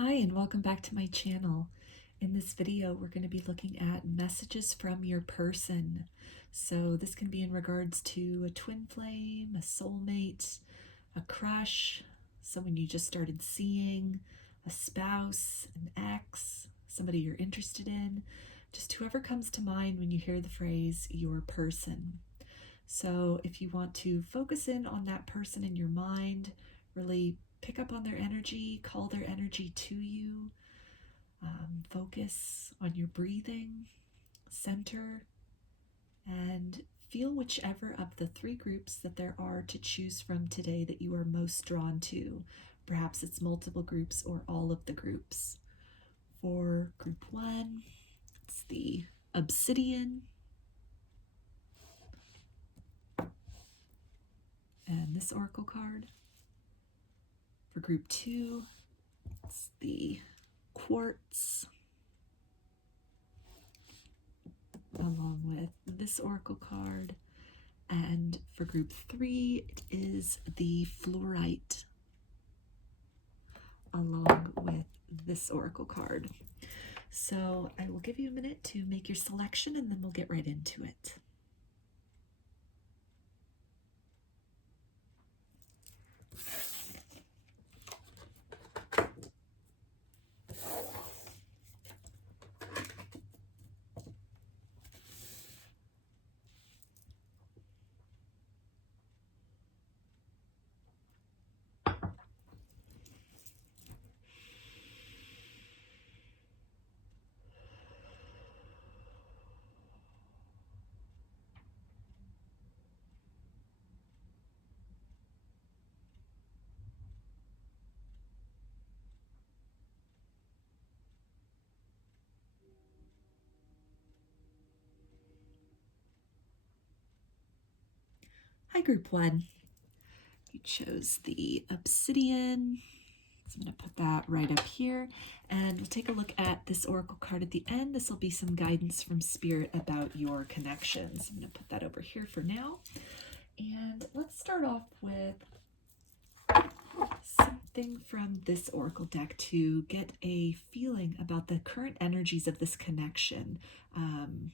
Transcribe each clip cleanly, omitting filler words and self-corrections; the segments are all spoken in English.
Hi, and welcome back to my channel. In this video, we're going to be looking at messages from your person. So this can be in regards to a twin flame, a soulmate, a crush, someone you just started seeing, a spouse, an ex, somebody you're interested in, just whoever comes to mind when you hear the phrase your person. So if you want to focus in on that person in your mind, really pick up on their energy, call their energy to you, focus on your breathing, center, and feel whichever of the three groups that there are to choose from today that you are most drawn to. Perhaps it's multiple groups or all of the groups. For group one, it's the Obsidian, and this oracle card. For group two, it's the Quartz, along with this oracle card. And for group three, it is the Fluorite, along with this oracle card. So I will give you a minute to make your selection, and then we'll get right into it. Hi, group one. You chose the Obsidian. So I'm going to put that right up here, and we'll take a look at this oracle card at the end. This will be some guidance from Spirit about your connections. I'm going to put that over here for now. And let's start off with something from this oracle deck to get a feeling about the current energies of this connection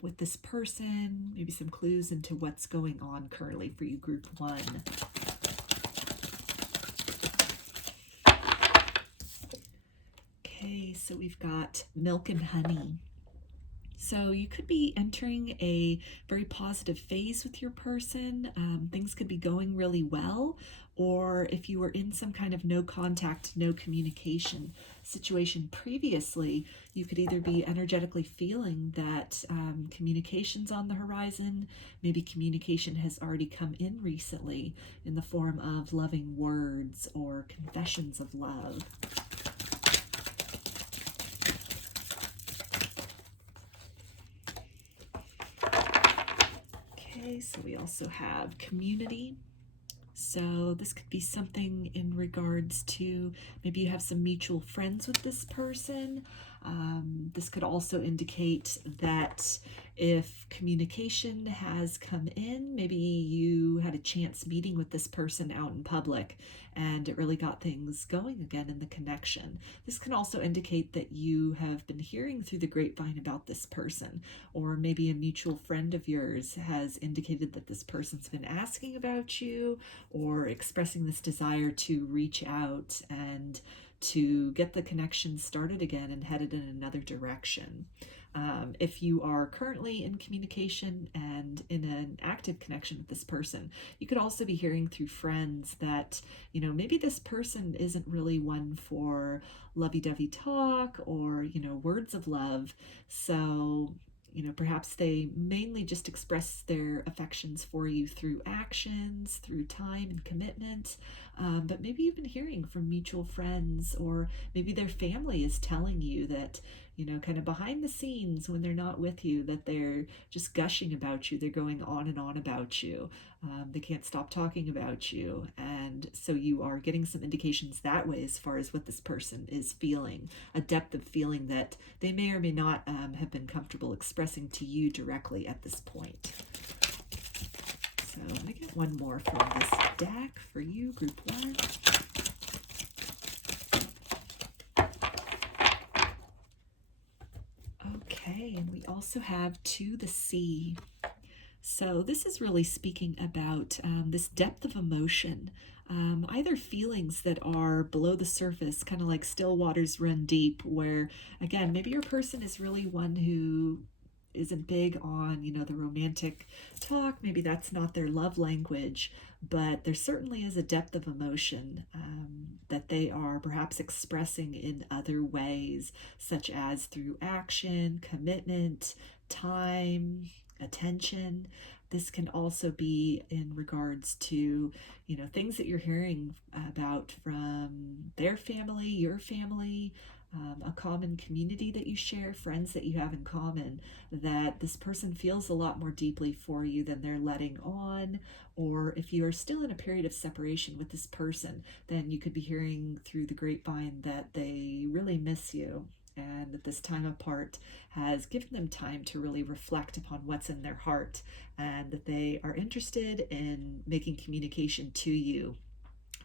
with this person, maybe some clues into what's going on currently for you, group one. Okay, so we've got milk and honey. So you could be entering a very positive phase with your person. Things could be going really well, or if you were in some kind of no contact, no communication situation previously, you could either be energetically feeling that communication's on the horizon. Maybe communication has already come in recently in the form of loving words or confessions of love. So we also have community. So this could be something in regards to maybe you have some mutual friends with this person. This could also indicate that if communication has come in, maybe you had a chance meeting with this person out in public and it really got things going again in the connection. This can also indicate that you have been hearing through the grapevine about this person, or maybe a mutual friend of yours has indicated that this person's been asking about you or expressing this desire to reach out and to get the connection started again and headed in another direction. If you are currently in communication and in an active connection with this person, you could also be hearing through friends that, you know, maybe this person isn't really one for lovey-dovey talk or, you know, words of love. So, you know, perhaps they mainly just express their affections for you through actions, through time and commitment. But maybe you've been hearing from mutual friends, or maybe their family is telling you that, you know, kind of behind the scenes when they're not with you, that they're just gushing about you. They're going on and on about you. They can't stop talking about you. And so you are getting some indications that way as far as what this person is feeling, a depth of feeling that they may or may not have been comfortable expressing to you directly at this point. So I'm going to get one more from this deck for you, group one. Okay, and we also have To the Sea. So this is really speaking about this depth of emotion, either feelings that are below the surface, kind of like still waters run deep, where, again, maybe your person is really one who isn't big on, the romantic talk. Maybe that's not their love language, but there certainly is a depth of emotion that they are perhaps expressing in other ways, such as through action, commitment, time, attention. This can also be in regards to, things that you're hearing about from their family, your family, a common community that you share, friends that you have in common, that this person feels a lot more deeply for you than they're letting on. Or if you are still in a period of separation with this person, then you could be hearing through the grapevine that they really miss you, and that this time apart has given them time to really reflect upon what's in their heart, and that they are interested in making communication to you.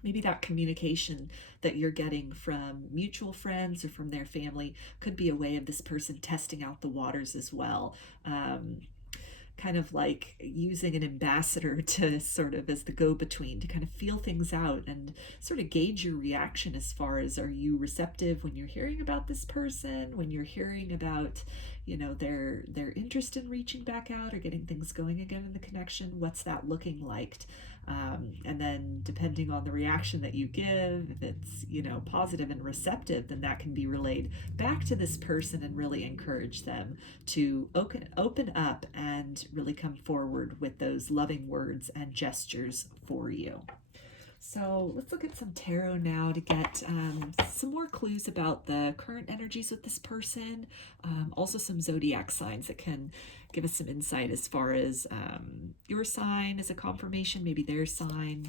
Maybe that communication that you're getting from mutual friends or from their family could be a way of this person testing out the waters as well. Kind of like using an ambassador to sort of as the go-between to kind of feel things out and sort of gauge your reaction as far as, are you receptive when you're hearing about this person, when you're hearing about, their interest in reaching back out or getting things going again in the connection. What's that looking like? And then depending on the reaction that you give, if it's, positive and receptive, then that can be relayed back to this person and really encourage them to open up and really come forward with those loving words and gestures for you. So let's look at some tarot now to get some more clues about the current energies with this person. Also some zodiac signs that can give us some insight as far as your sign as a confirmation, maybe their sign.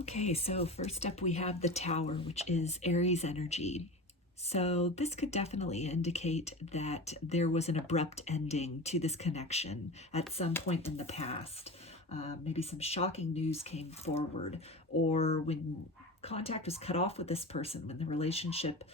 Okay, so first up we have the Tower, which is Aries energy. So this could definitely indicate that there was an abrupt ending to this connection at some point in the past. Maybe some shocking news came forward, or when contact was cut off with this person, when the relationship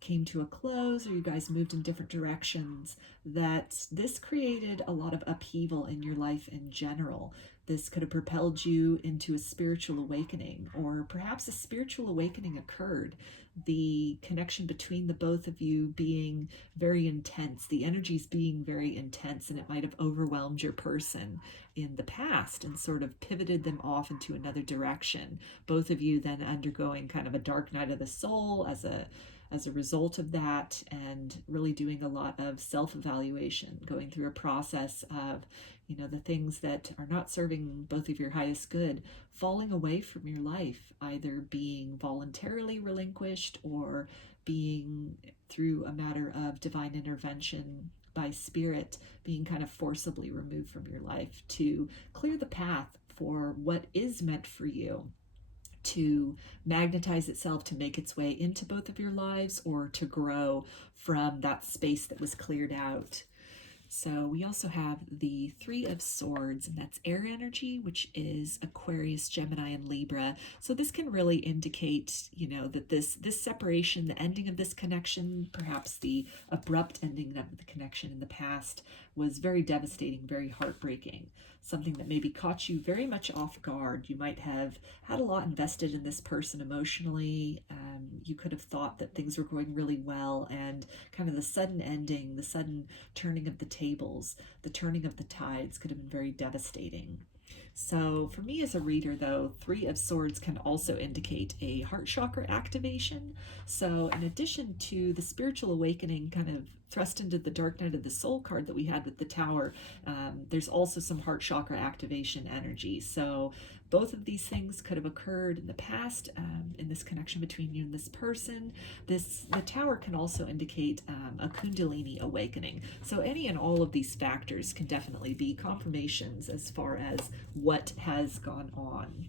came to a close, or you guys moved in different directions, that this created a lot of upheaval in your life in general. This could have propelled you into a spiritual awakening, or perhaps a spiritual awakening occurred. The connection between the both of you being very intense, the energies being very intense, and it might have overwhelmed your person in the past and sort of pivoted them off into another direction. Both of you then undergoing kind of a dark night of the soul as a result of that, and really doing a lot of self-evaluation, going through a process of, the things that are not serving both of your highest good, falling away from your life, either being voluntarily relinquished or being through a matter of divine intervention by spirit, being kind of forcibly removed from your life to clear the path for what is meant for you to magnetize itself, to make its way into both of your lives, or to grow from that space that was cleared out. So we also have the Three of Swords, and that's air energy, which is Aquarius, Gemini, and Libra. So this can really indicate, that this separation, the ending of this connection, perhaps the abrupt ending of the connection in the past, was very devastating, very heartbreaking. Something that maybe caught you very much off guard. You might have had a lot invested in this person emotionally. You could have thought that things were going really well, and kind of the sudden ending, the sudden turning of the tables, the turning of the tides could have been very devastating. So for me as a reader, though, Three of Swords can also indicate a heart chakra activation. So in addition to the spiritual awakening kind of thrust into the dark night of the soul card that we had with the Tower, there's also some heart chakra activation energy. So both of these things could have occurred in the past, in this connection between you and this person. The Tower can also indicate a Kundalini awakening. So any and all of these factors can definitely be confirmations as far as what has gone on.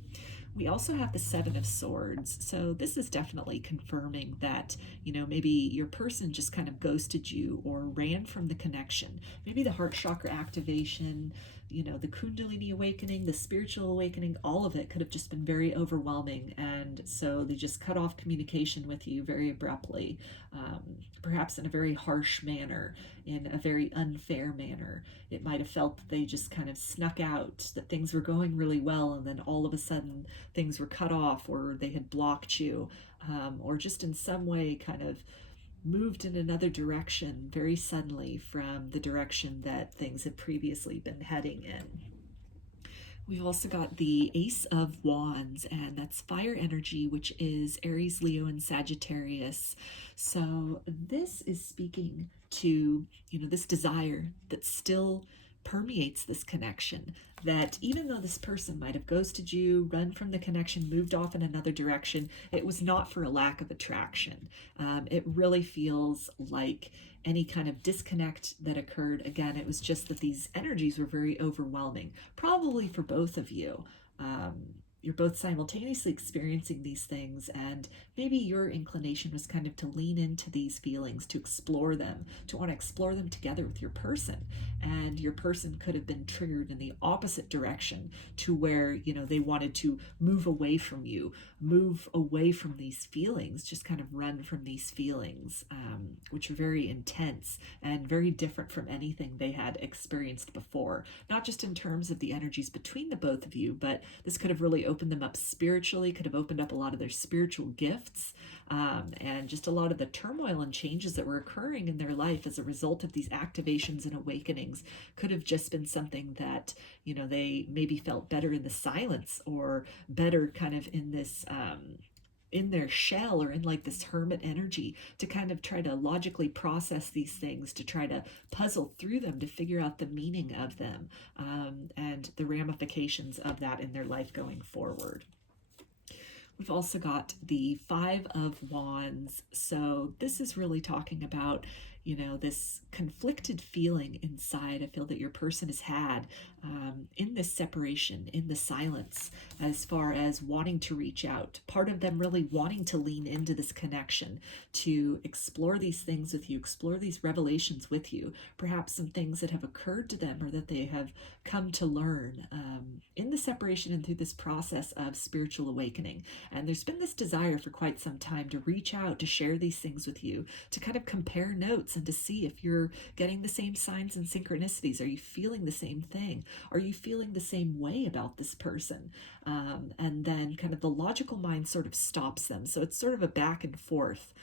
We also have the Seven of Swords. So this is definitely confirming that, maybe your person just kind of ghosted you or ran from the connection. Maybe the heart chakra activation, the Kundalini awakening, the spiritual awakening, all of it could have just been very overwhelming. And so they just cut off communication with you very abruptly, perhaps in a very harsh manner, in a very unfair manner. It might have felt that they just kind of snuck out, that things were going really well, and then all of a sudden things were cut off, or they had blocked you, or just in some way kind of moved in another direction very suddenly from the direction that things had previously been heading in. We've also got the Ace of Wands, and that's fire energy, which is Aries, Leo, and Sagittarius. So this is speaking to, this desire that still permeates this connection, that even though this person might have ghosted you, run from the connection, moved off in another direction, it was not for a lack of attraction. It really feels like any kind of disconnect that occurred, again, it was just that these energies were very overwhelming, probably for both of you. You're both simultaneously experiencing these things, and maybe your inclination was kind of to lean into these feelings, to explore them, to want to explore them together with your person. And your person could have been triggered in the opposite direction, to where, they wanted to move away from you, move away from these feelings, just kind of run from these feelings, which are very intense and very different from anything they had experienced before. Not just in terms of the energies between the both of you, but this could have really opened them up spiritually, could have opened up a lot of their spiritual gifts, and just a lot of the turmoil and changes that were occurring in their life as a result of these activations and awakenings could have just been something that, they maybe felt better in the silence, or better kind of in this in their shell, or in like this hermit energy, to kind of try to logically process these things, to try to puzzle through them, to figure out the meaning of them, and the ramifications of that in their life going forward. We've also got the Five of Wands. So this is really talking about, this conflicted feeling inside. I feel that your person has had in this separation, in the silence, as far as wanting to reach out. Part of them really wanting to lean into this connection, to explore these things with you, explore these revelations with you, perhaps some things that have occurred to them or that they have come to learn in the separation and through this process of spiritual awakening. And there's been this desire for quite some time to reach out, to share these things with you, to kind of compare notes and to see if you're getting the same signs and synchronicities. Are you feeling the same thing? Are you feeling the same way about this person? And then kind of the logical mind sort of stops them. So it's sort of a back and forth.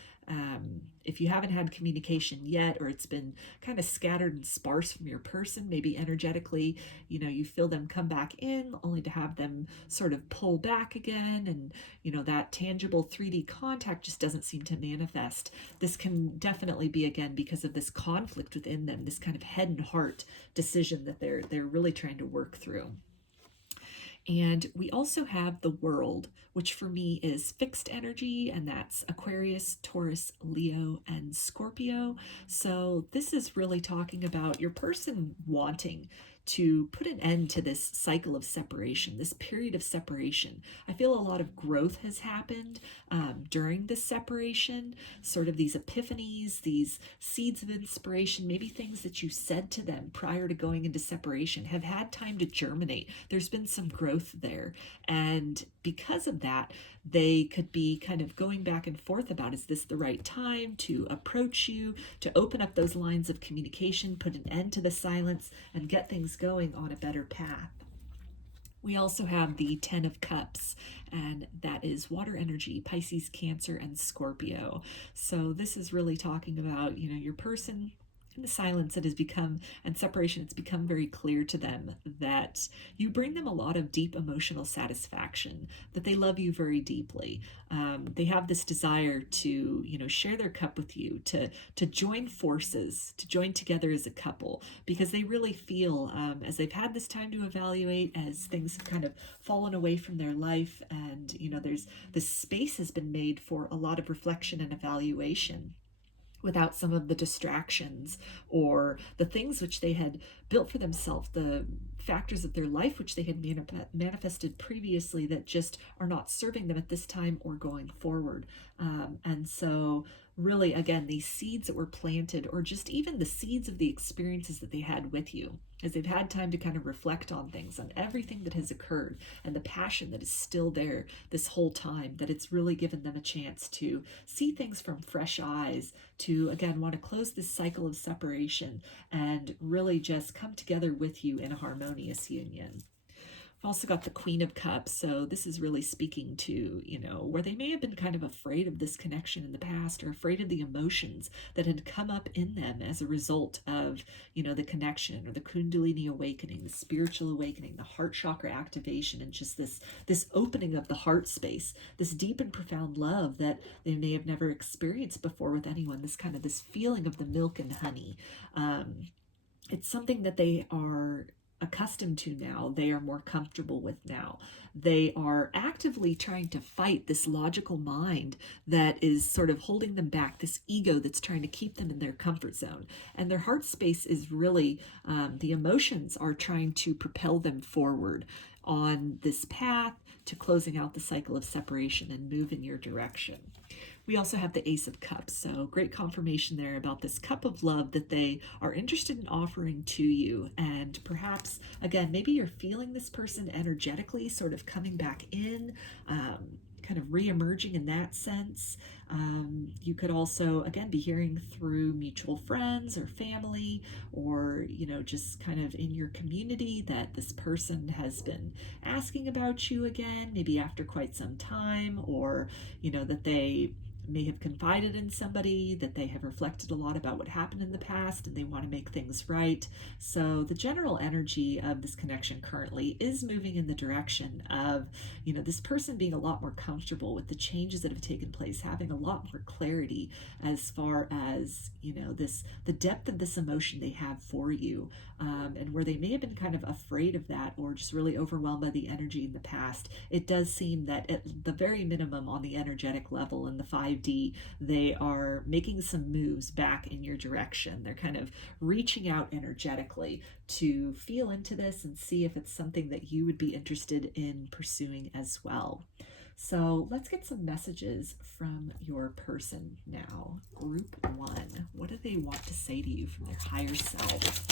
If you haven't had communication yet, or it's been kind of scattered and sparse from your person, maybe energetically, you feel them come back in only to have them sort of pull back again. And, that tangible 3D contact just doesn't seem to manifest. This can definitely be, again, because of this conflict within them, this kind of head and heart decision that they're really trying to work through. And we also have the World, which for me is fixed energy, and that's Aquarius, Taurus, Leo, and Scorpio. So this is really talking about your person wanting to put an end to this cycle of separation, this period of separation. I feel a lot of growth has happened during this separation, sort of these epiphanies, these seeds of inspiration, maybe things that you said to them prior to going into separation have had time to germinate. There's been some growth there. And because of that, they could be kind of going back and forth about, is this the right time to approach you, to open up those lines of communication, put an end to the silence, and get things going on a better path. We also have the 10 of Cups, and that is water energy, Pisces, Cancer, and Scorpio. So this is really talking about, your person in the silence that has become, and separation, it's become very clear to them that you bring them a lot of deep emotional satisfaction, that they love you very deeply. They have this desire to, share their cup with you, to join forces, to join together as a couple, because they really feel, as they've had this time to evaluate, as things have kind of fallen away from their life, and, there's this space has been made for a lot of reflection and evaluation, without some of the distractions or the things which they had built for themselves, the factors of their life which they had manifested previously that just are not serving them at this time or going forward. And so really, again, these seeds that were planted, or just even the seeds of the experiences that they had with you, as they've had time to kind of reflect on things, on everything that has occurred, and the passion that is still there this whole time, that it's really given them a chance to see things from fresh eyes, to, again, want to close this cycle of separation and really just come together with you in a harmonious union. I've also got the Queen of Cups, so this is really speaking to, where they may have been kind of afraid of this connection in the past, or afraid of the emotions that had come up in them as a result of, the connection, or the Kundalini awakening, the spiritual awakening, the heart chakra activation, and just this opening of the heart space, this deep and profound love that they may have never experienced before with anyone, this feeling of the milk and honey. It's something that they are accustomed to now, they are more comfortable with now. They are actively trying to fight this logical mind that is sort of holding them back, this ego that's trying to keep them in their comfort zone. And their heart space is really, the emotions are trying to propel them forward on this path to closing out the cycle of separation and move in your direction. We also have the Ace of Cups, so great confirmation there about this cup of love that they are interested in offering to you. And perhaps, again, maybe you're feeling this person energetically sort of coming back in, kind of re-emerging in that sense. You could also, again, be hearing through mutual friends or family, or, just kind of in your community, that this person has been asking about you again, maybe after quite some time, or, that they may have confided in somebody, that they have reflected a lot about what happened in the past and they want to make things right. So the general energy of this connection currently is moving in the direction of, this person being a lot more comfortable with the changes that have taken place, having a lot more clarity as far as, the depth of this emotion they have for you, and where they may have been kind of afraid of that, or just really overwhelmed by the energy in the past. It does seem that at the very minimum, on the energetic level in the 5D, they are making some moves back in your direction. They're kind of reaching out energetically to feel into this and see if it's something that you would be interested in pursuing as well. So let's get some messages from your person now. Group 1. What do they want to say to you from their higher self?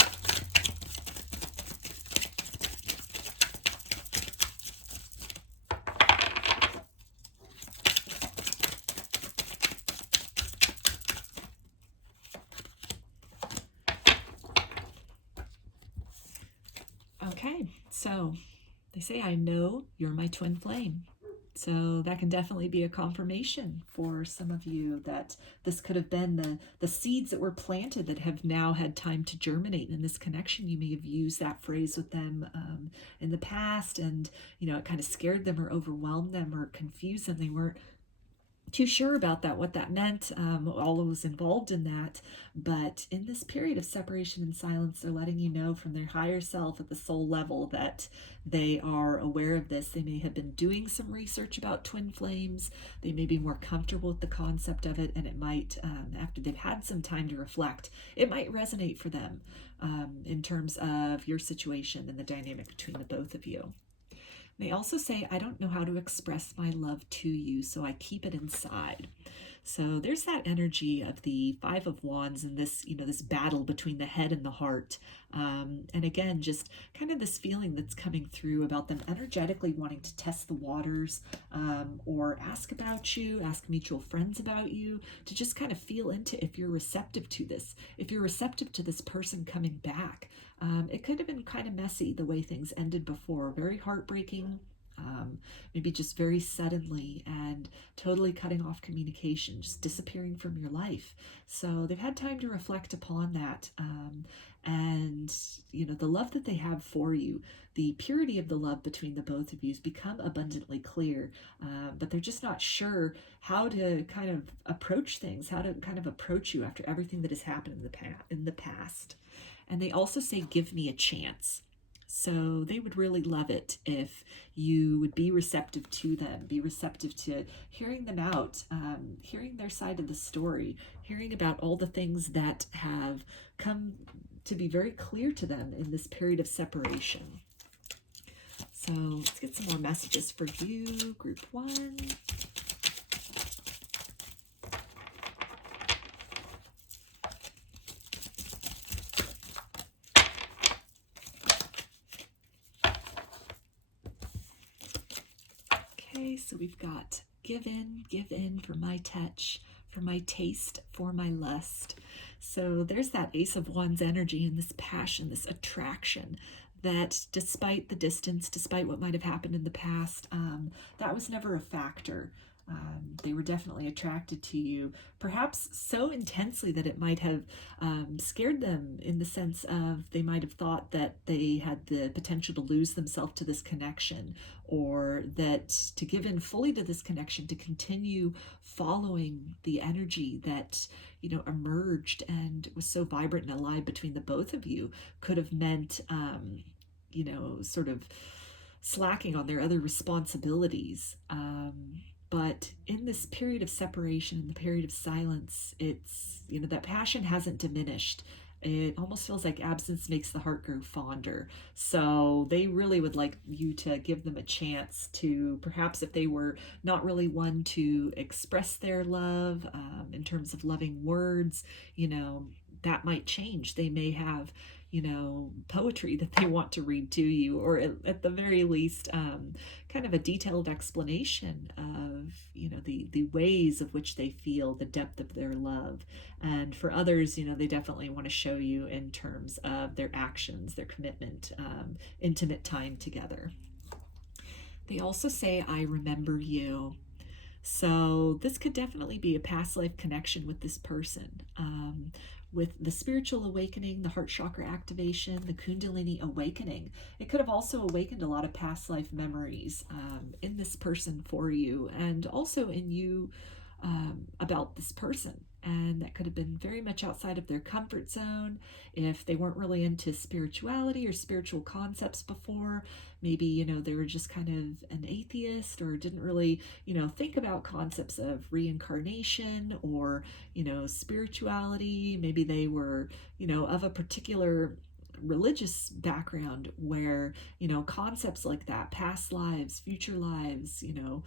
Okay, so they say, I know you're my twin flame. So that can definitely be a confirmation for some of you that this could have been the seeds that were planted that have now had time to germinate in this connection. You may have used that phrase with them in the past, and it kind of scared them or overwhelmed them or confused them. They weren't too sure about that, what that meant, all that was involved in that. But in this period of separation and silence, they're letting you know from their higher self at the soul level that they are aware of this. They may have been doing some research about twin flames. They may be more comfortable with the concept of it, and it might, after they've had some time to reflect, it might resonate for them in terms of your situation and the dynamic between the both of you. They also say, I don't know how to express my love to you, so I keep it inside. So there's that energy of the Five of Wands and this, this battle between the head and the heart. And again, just kind of this feeling that's coming through about them energetically wanting to test the waters, or ask about you, ask mutual friends about you, to just kind of feel into if you're receptive to this, if you're receptive to this person coming back. It could have been kind of messy the way things ended before, very heartbreaking, maybe just very suddenly, and totally cutting off communication, just disappearing from your life. So they've had time to reflect upon that. And, the love that they have for you, the purity of the love between the both of you has become abundantly clear, but they're just not sure how to kind of approach things, how to kind of approach you after everything that has happened in the past. And they also say, give me a chance. So they would really love it if you would be receptive to them, be receptive to hearing them out, hearing their side of the story, hearing about all the things that have come to be very clear to them in this period of separation. So let's get some more messages for you, group 1. Okay, so we've got give in for my touch, for my taste, for my lust. So there's that Ace of Wands energy and this passion, this attraction that despite the distance, despite what might have happened in the past, that was never a factor. They were definitely attracted to you, perhaps so intensely that it might have scared them, in the sense of they might have thought that they had the potential to lose themselves to this connection, or that to give in fully to this connection, to continue following the energy that, you know, emerged and was so vibrant and alive between the both of you, could have meant, you know, sort of slacking on their other responsibilities. But in this period of separation, in the period of silence, it's, you know, that passion hasn't diminished. It almost feels like absence makes the heart grow fonder. So they really would like you to give them a chance to, perhaps if they were not really one to express their love in terms of loving words, you know, that might change. They may have, you know, poetry that they want to read to you, or at the very least, kind of a detailed explanation of, you know, the ways of which they feel, the depth of their love. And for others, you know, they definitely want to show you in terms of their actions, their commitment, intimate time together. They also say, I remember you. So this could definitely be a past life connection with this person. With the spiritual awakening, the heart chakra activation, the Kundalini awakening, it could have also awakened a lot of past life memories in this person for you, and also in you about this person. And that could have been very much outside of their comfort zone. If they weren't really into spirituality or spiritual concepts before, maybe, you know, they were just kind of an atheist, or didn't really, you know, think about concepts of reincarnation or, you know, spirituality. Maybe they were, you know, of a particular religious background where, you know, concepts like that, past lives, future lives, you know,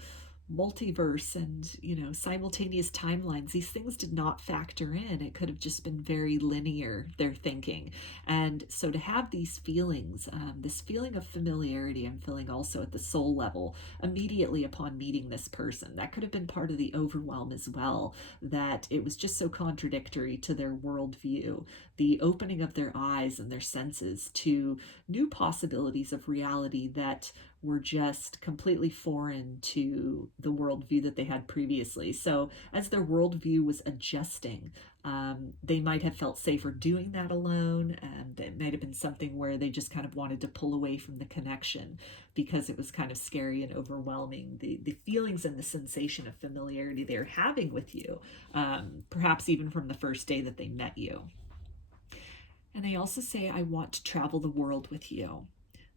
multiverse, and, you know, simultaneous timelines, these things did not factor in. It could have just been very linear, their thinking. And so to have these feelings, this feeling of familiarity, I'm feeling also at the soul level immediately upon meeting this person, that could have been part of the overwhelm as well, that it was just so contradictory to their worldview, the opening of their eyes and their senses to new possibilities of reality that were just completely foreign to the worldview that they had previously. So as their worldview was adjusting, they might have felt safer doing that alone, and it might have been something where they just kind of wanted to pull away from the connection because it was kind of scary and overwhelming, the feelings and the sensation of familiarity they're having with you, perhaps even from the first day that they met you. And they also say, I want to travel the world with you.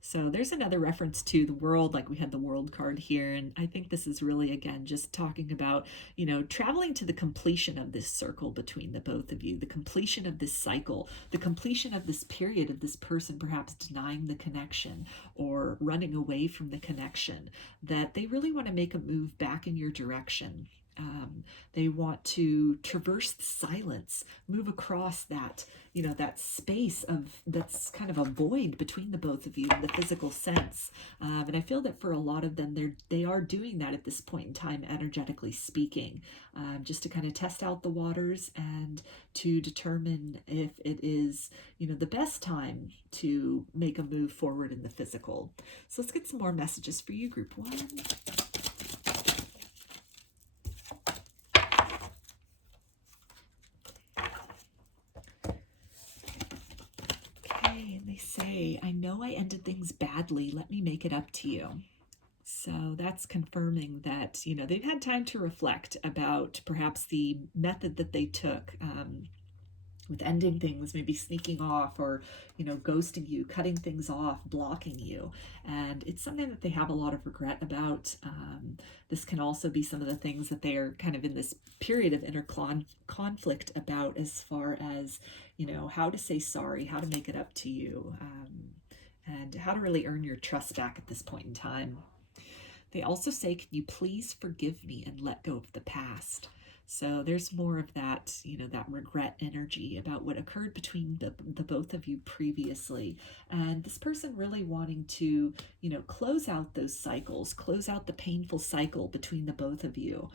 So there's another reference to the world, like we had the world card here. And I think this is really, again, just talking about, you know, traveling to the completion of this circle between the both of you, the completion of this cycle, the completion of this period of this person perhaps denying the connection or running away from the connection, that they really want to make a move back in your direction. They want to traverse the silence, move across that, you know, that space of, that's kind of a void between the both of you in the physical sense. And I feel that for a lot of them, they are doing that at this point in time, energetically speaking, just to kind of test out the waters and to determine if it is, you know, the best time to make a move forward in the physical. So let's get some more messages for you, group 1. And they say, I know I ended things badly. Let me make it up to you. So that's confirming that, you know, they've had time to reflect about perhaps the method that they took with ending things, maybe sneaking off, or, you know, ghosting you, cutting things off, blocking you. And it's something that they have a lot of regret about. This can also be some of the things that they are kind of in this period of inner conflict about, as far as, you know, how to say sorry, how to make it up to you, and how to really earn your trust back at this point in time. They also say, can you please forgive me and let go of the past? So there's more of that, you know, that regret energy about what occurred between the both of you previously. And this person really wanting to, you know, close out those cycles, close out the painful cycle between the both of you.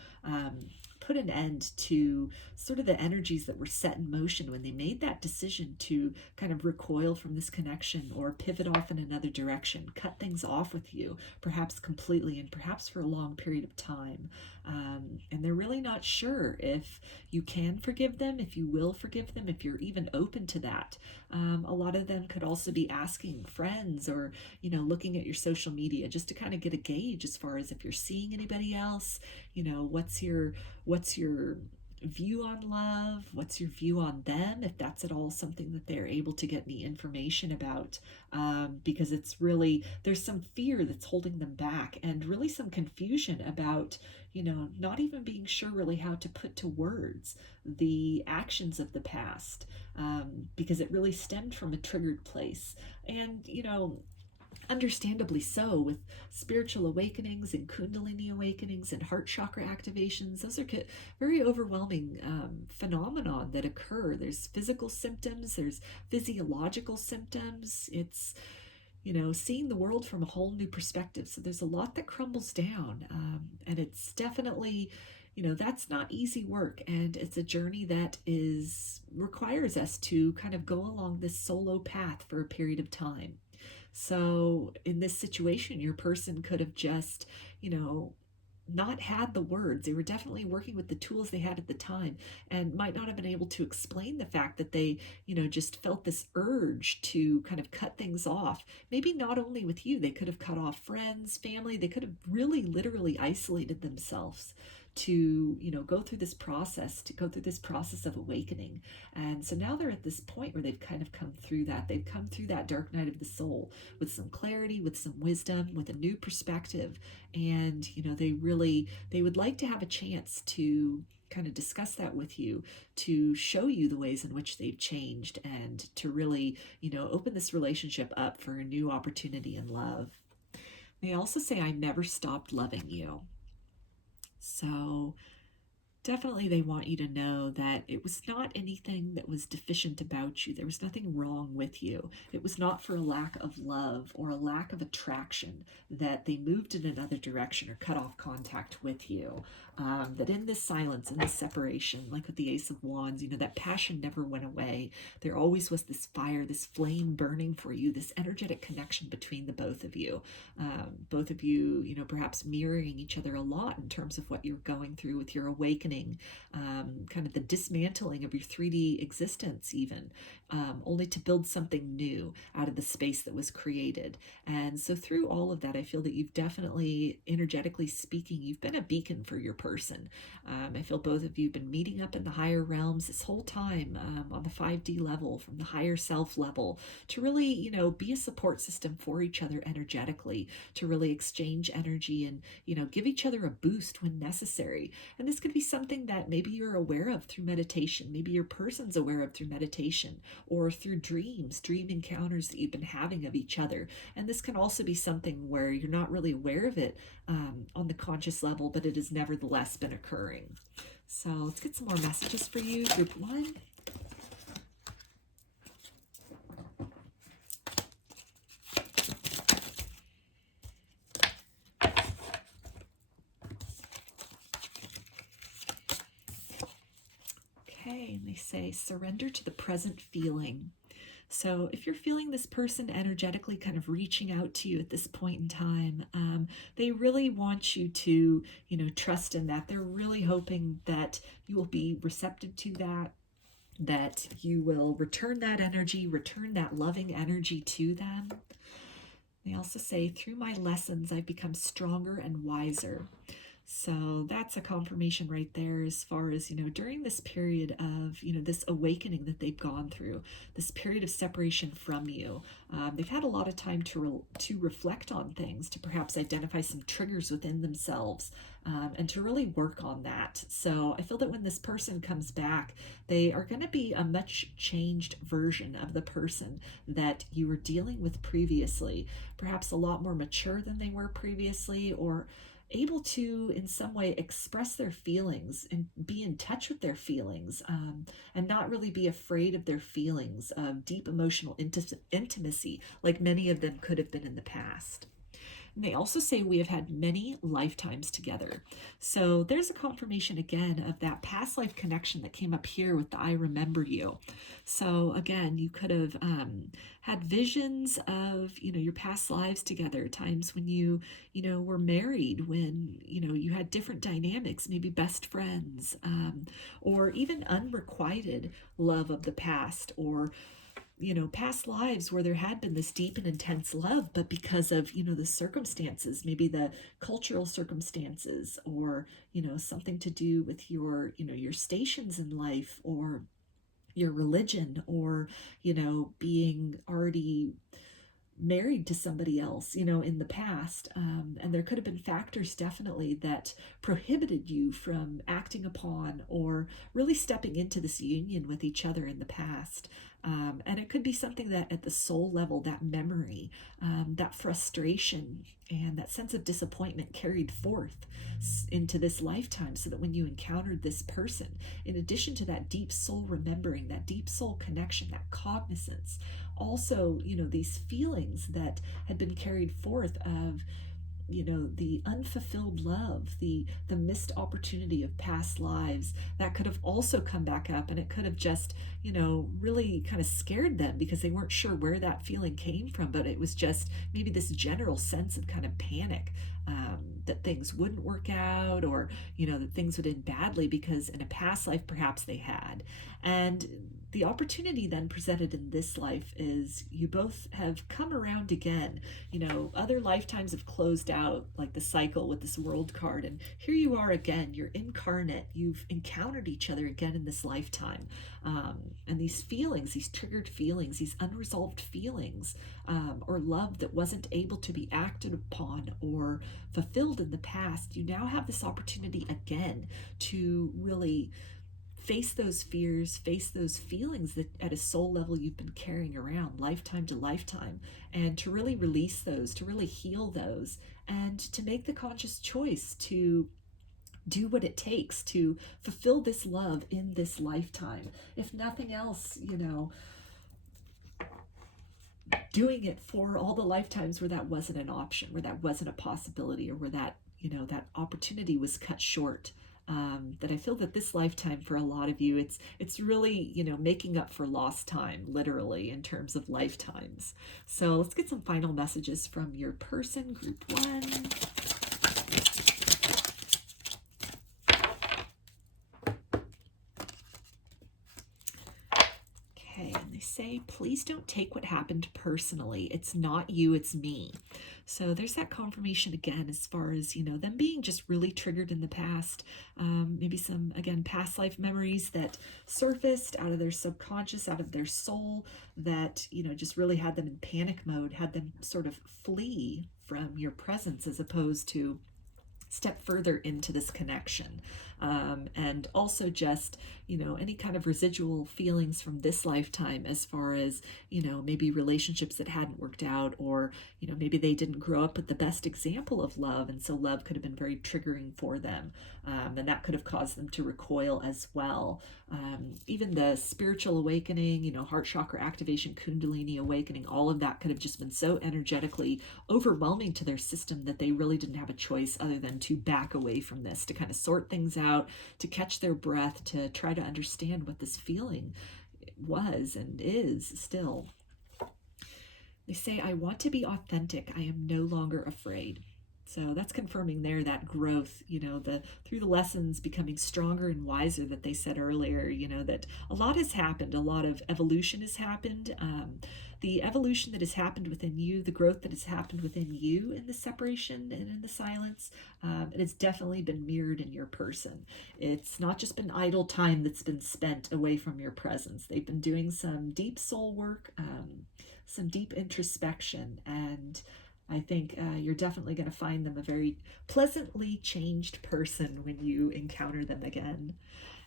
Put an end to sort of the energies that were set in motion when they made that decision to kind of recoil from this connection or pivot off in another direction, cut things off with you, perhaps completely and perhaps for a long period of time. And they're really not sure if you can forgive them, if you will forgive them, if you're even open to that. A lot of them could also be asking friends or, you know, looking at your social media just to kind of get a gauge as far as if you're seeing anybody else, you know, what's your view on love, what's your view on them, if that's at all something that they're able to get any information about, because it's really, there's some fear that's holding them back, and really some confusion about, you know, not even being sure really how to put to words the actions of the past, because it really stemmed from a triggered place. And, you know, understandably so, with spiritual awakenings and kundalini awakenings and heart chakra activations. Those are very overwhelming phenomenon that occur. There's physical symptoms, there's physiological symptoms. It's, you know, seeing the world from a whole new perspective. So there's a lot that crumbles down, and it's definitely, you know, that's not easy work, and it's a journey that requires us to kind of go along this solo path for a period of time. So in this situation, your person could have just, you know, not had the words. They were definitely working with the tools they had at the time, and might not have been able to explain the fact that they, you know, just felt this urge to kind of cut things off. Maybe not only with you, they could have cut off friends, family, they could have really literally isolated themselves to, you know, go through this process, of awakening. And so now they're at this point where they've kind of come through that. They've come through that dark night of the soul with some clarity, with some wisdom, with a new perspective. And, you know, they would like to have a chance to kind of discuss that with you, to show you the ways in which they've changed, and to really, you know, open this relationship up for a new opportunity in love. They also say, I never stopped loving you. So definitely they want you to know that it was not anything that was deficient about you. There was nothing wrong with you. It was not for a lack of love or a lack of attraction that they moved in another direction or cut off contact with you. That in this silence, in this separation, like with the Ace of Wands, you know, that passion never went away. There always was this fire, this flame burning for you, this energetic connection between the both of you. Both of you, you know, perhaps mirroring each other a lot in terms of what you're going through with your awakening, kind of the dismantling of your 3D existence even, only to build something new out of the space that was created. And so through all of that, I feel that you've definitely, energetically speaking, you've been a beacon for your person. I feel both of you have been meeting up in the higher realms this whole time, on the 5D level, from the higher self level, to really, you know, be a support system for each other energetically, to really exchange energy and, you know, give each other a boost when necessary. And this could be something that maybe you're aware of through meditation, maybe your person's aware of through meditation, or through dream encounters that you've been having of each other. And this can also be something where you're not really aware of it on the conscious level, but it has nevertheless been occurring. So let's get some more messages for you, group 1. Okay, and they say, surrender to the present feeling. So if you're feeling this person energetically kind of reaching out to you at this point in time, they really want you to, you know, trust in that. They're really hoping that you will be receptive to that, that you will return that energy, return that loving energy to them. They also say, through my lessons, I've become stronger and wiser. So that's a confirmation right there as far as, during this period of, this awakening that they've gone through, this period of separation from you. They've had a lot of time to reflect on things, to perhaps identify some triggers within themselves, and to really work on that. So I feel that when this person comes back, they are going to be a much changed version of the person that you were dealing with previously, perhaps a lot more mature than they were previously, or able to in some way express their feelings and be in touch with their feelings, and not really be afraid of their feelings of deep emotional intimacy like many of them could have been in the past. And they also say we have had many lifetimes together. So there's a confirmation again of that past life connection that came up here with the I remember you. So again, you could have had visions of, your past lives together, times when you were married, when, you had different dynamics, maybe best friends, or even unrequited love of the past, or past lives where there had been this deep and intense love, but because of, the circumstances, maybe the cultural circumstances, or, something to do with your, your stations in life, or your religion, or, being already married to somebody else, in the past. And there could have been factors definitely that prohibited you from acting upon or really stepping into this union with each other in the past. And it could be something that at the soul level, that memory, that frustration, and that sense of disappointment carried forth into this lifetime, so that when you encountered this person, in addition to that deep soul remembering, that deep soul connection, that cognizance, also, these feelings that had been carried forth of, the unfulfilled love, the missed opportunity of past lives, that could have also come back up, and it could have just, really kind of scared them because they weren't sure where that feeling came from, but it was just maybe this general sense of kind of panic, that things wouldn't work out, or, that things would end badly because in a past life perhaps they had. And the opportunity then presented in this life is you both have come around again. Other lifetimes have closed out, like the cycle with this world card, and here you are again. You're incarnate. You've encountered each other again in this lifetime. And these feelings, these triggered feelings, these unresolved feelings, or love that wasn't able to be acted upon or fulfilled in the past, you now have this opportunity again to really face those fears, face those feelings that at a soul level you've been carrying around lifetime to lifetime, and to really release those, to really heal those, and to make the conscious choice to do what it takes to fulfill this love in this lifetime. If nothing else, doing it for all the lifetimes where that wasn't an option, where that wasn't a possibility, or where that, that opportunity was cut short. That I feel that this lifetime for a lot of you, it's really, making up for lost time, literally, in terms of lifetimes. So let's get some final messages from your person, group 1. Okay, and they say, please don't take what happened personally. It's not you, it's me. So there's that confirmation again, as far as, them being just really triggered in the past. Maybe some, again, past life memories that surfaced out of their subconscious, out of their soul, that, just really had them in panic mode, had them sort of flee from your presence as opposed to step further into this connection. And also just, any kind of residual feelings from this lifetime, as far as, maybe relationships that hadn't worked out, or, maybe they didn't grow up with the best example of love, and so love could have been very triggering for them. And that could have caused them to recoil as well. Even the spiritual awakening, heart chakra activation, kundalini awakening, all of that could have just been so energetically overwhelming to their system that they really didn't have a choice other than to back away from this, to kind of sort things out, to catch their breath, to try to understand what this feeling was and is still. They say, I want to be authentic. I am no longer afraid. So that's confirming there that growth, through the lessons becoming stronger and wiser that they said earlier, that a lot has happened, a lot of evolution has happened. The evolution that has happened within you, the growth that has happened within you in the separation and in the silence, it has definitely been mirrored in your person. It's not just been idle time that's been spent away from your presence. They've been doing some deep soul work, some deep introspection, and I think you're definitely going to find them a very pleasantly changed person when you encounter them again.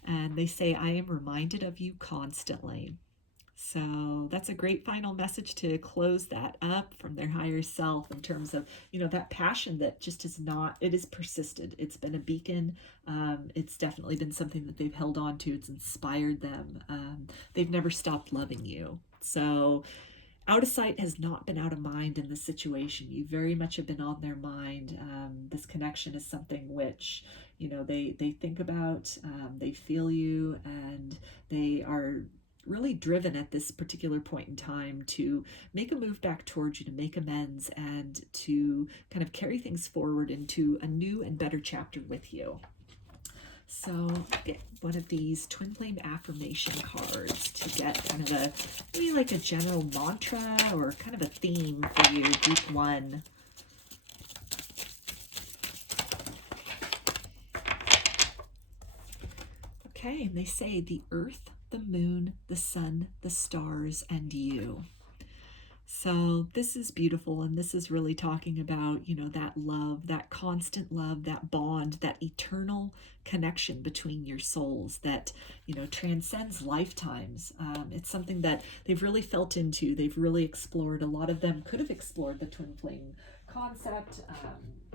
And they say, I am reminded of you constantly. So that's a great final message to close that up from their higher self in terms of, that passion that just is not, it has persisted. It's been a beacon. It's definitely been something that they've held on to. It's inspired them. They've never stopped loving you. So out of sight has not been out of mind in this situation. You very much have been on their mind. This connection is something which, they think about, they feel you, and they are really driven at this particular point in time to make a move back towards you, to make amends, and to kind of carry things forward into a new and better chapter with you. So get one of these twin flame affirmation cards to get kind of maybe like a general mantra or kind of a theme for you, group one. Okay, and they say the earth, the moon, the sun, the stars, and you. So this is beautiful, and this is really talking about, that love, that constant love, that bond, that eternal connection between your souls that, transcends lifetimes. It's something that they've really felt into, they've really explored. A lot of them could have explored the twin flame concept.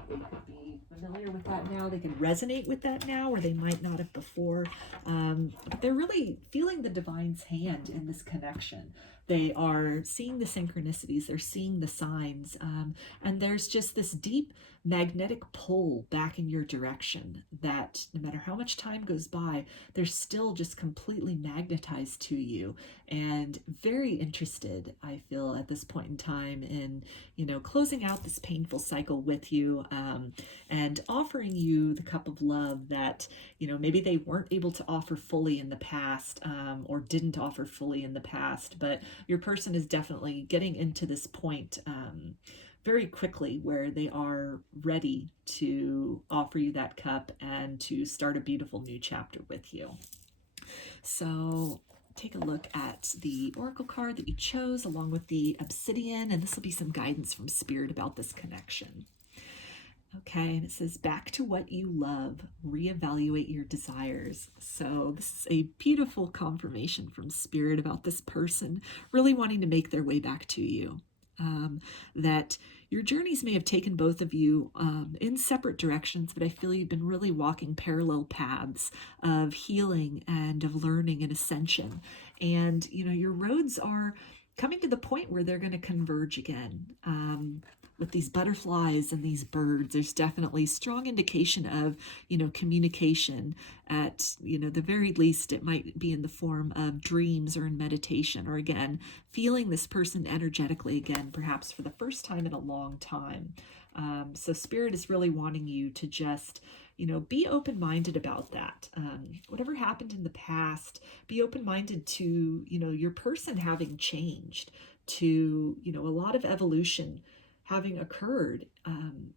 They could be familiar with that now. They can resonate with that now, or they might not have before. But they're really feeling the divine's hand in this connection. They are seeing the synchronicities, they're seeing the signs, and there's just this deep magnetic pull back in your direction that no matter how much time goes by, they're still just completely magnetized to you and very interested, I feel, at this point in time in, closing out this painful cycle with you, and offering you the cup of love that, maybe they weren't able to offer fully in the past, or didn't offer fully in the past, but your person is definitely getting into this point very quickly where they are ready to offer you that cup and to start a beautiful new chapter with you. So take a look at the oracle card that you chose along with the Obsidian, and this will be some guidance from Spirit about this connection. Okay, and it says, back to what you love, reevaluate your desires. So this is a beautiful confirmation from Spirit about this person really wanting to make their way back to you. That your journeys may have taken both of you in separate directions, but I feel you've been really walking parallel paths of healing and of learning and ascension. And, your roads are coming to the point where they're going to converge again. With these butterflies and these birds, there's definitely strong indication of, communication at, the very least, it might be in the form of dreams or in meditation, or again, feeling this person energetically again, perhaps for the first time in a long time. So Spirit is really wanting you to just, be open-minded about that. Whatever happened in the past, be open-minded to, your person having changed, to, a lot of evolution having occurred,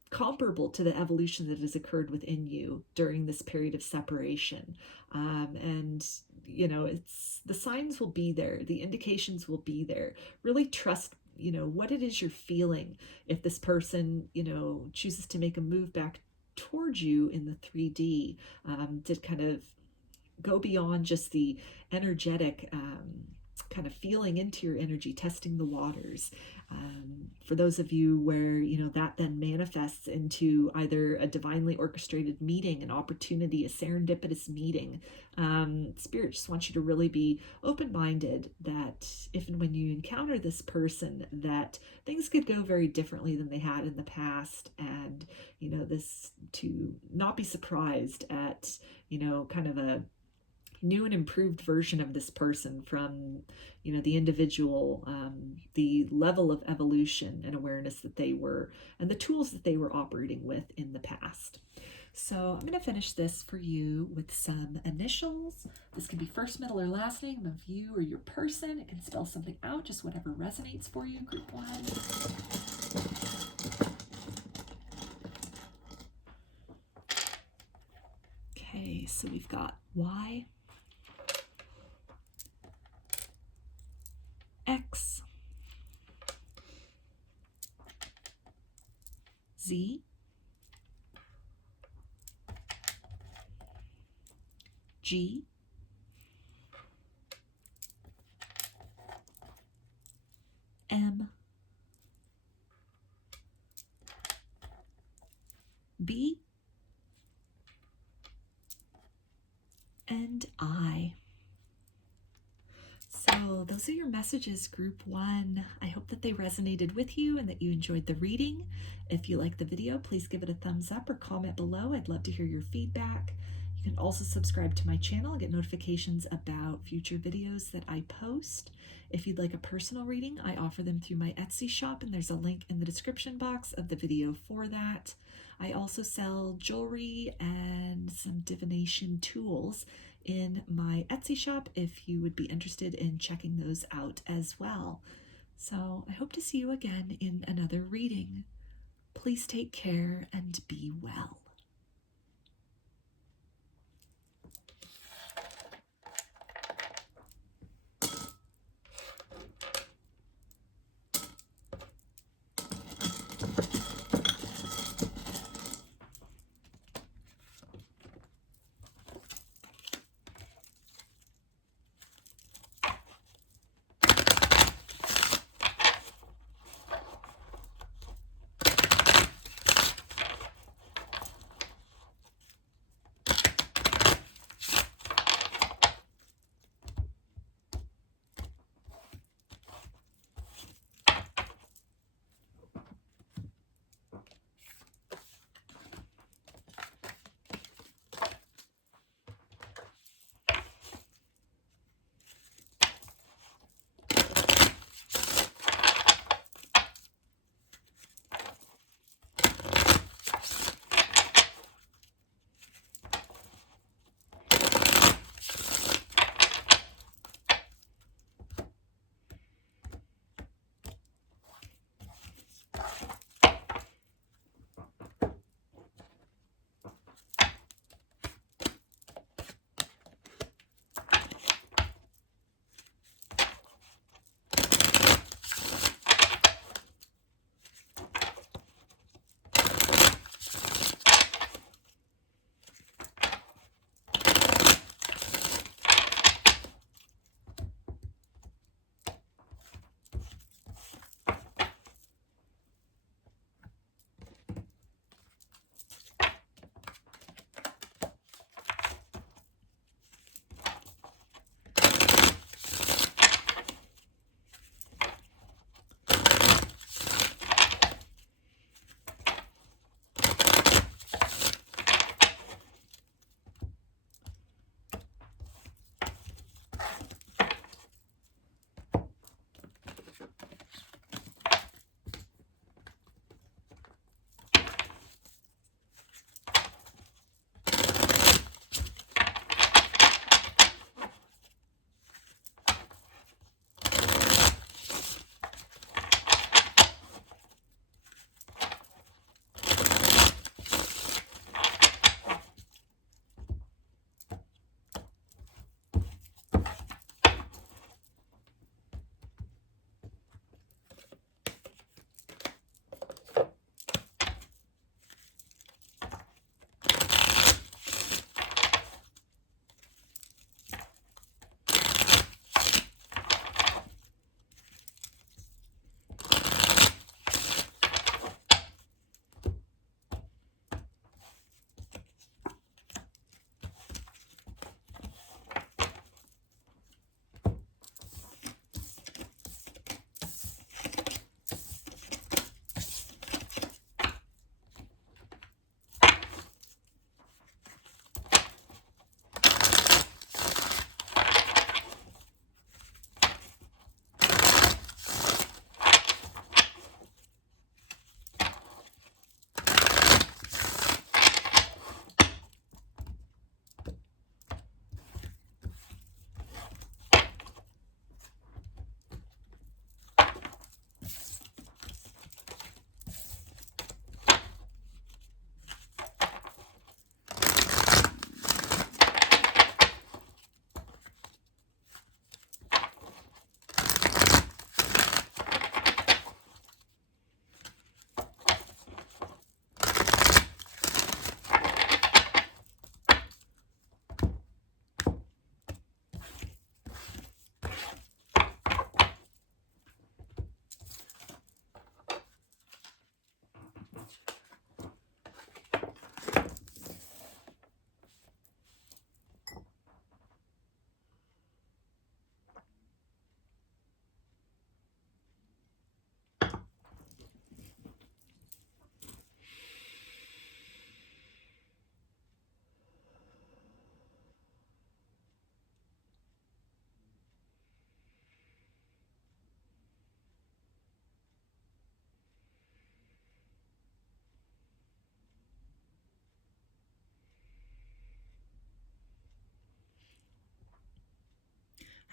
comparable to the evolution that has occurred within you during this period of separation. And, it's the signs will be there, the indications will be there. Really trust, what it is you're feeling. If this person, chooses to make a move back towards you in the 3D, to kind of go beyond just the energetic, kind of feeling into your energy, testing the waters. For those of you where, that then manifests into either a divinely orchestrated meeting, an opportunity, a serendipitous meeting, Spirit just wants you to really be open-minded that if and when you encounter this person, that things could go very differently than they had in the past. And, this to not be surprised at, kind of a new and improved version of this person from, you know, the individual, the level of evolution and awareness that they were, and the tools that they were operating with in the past. So I'm going to finish this for you with some initials. This can be first, middle, or last name of you or your person. It can spell something out, just whatever resonates for you, group 1. Okay, so we've got Y, X, Z, G, M, B, and I. So those are your messages, group 1. I hope that they resonated with you and that you enjoyed the reading. If you like the video, please give it a thumbs up or comment below. I'd love to hear your feedback. You can also subscribe to my channel and get notifications about future videos that I post. If you'd like a personal reading, I offer them through my Etsy shop, and there's a link in the description box of the video for that. I also sell jewelry and some divination tools in my Etsy shop if you would be interested in checking those out as well. So I hope to see you again in another reading. Please take care and be well.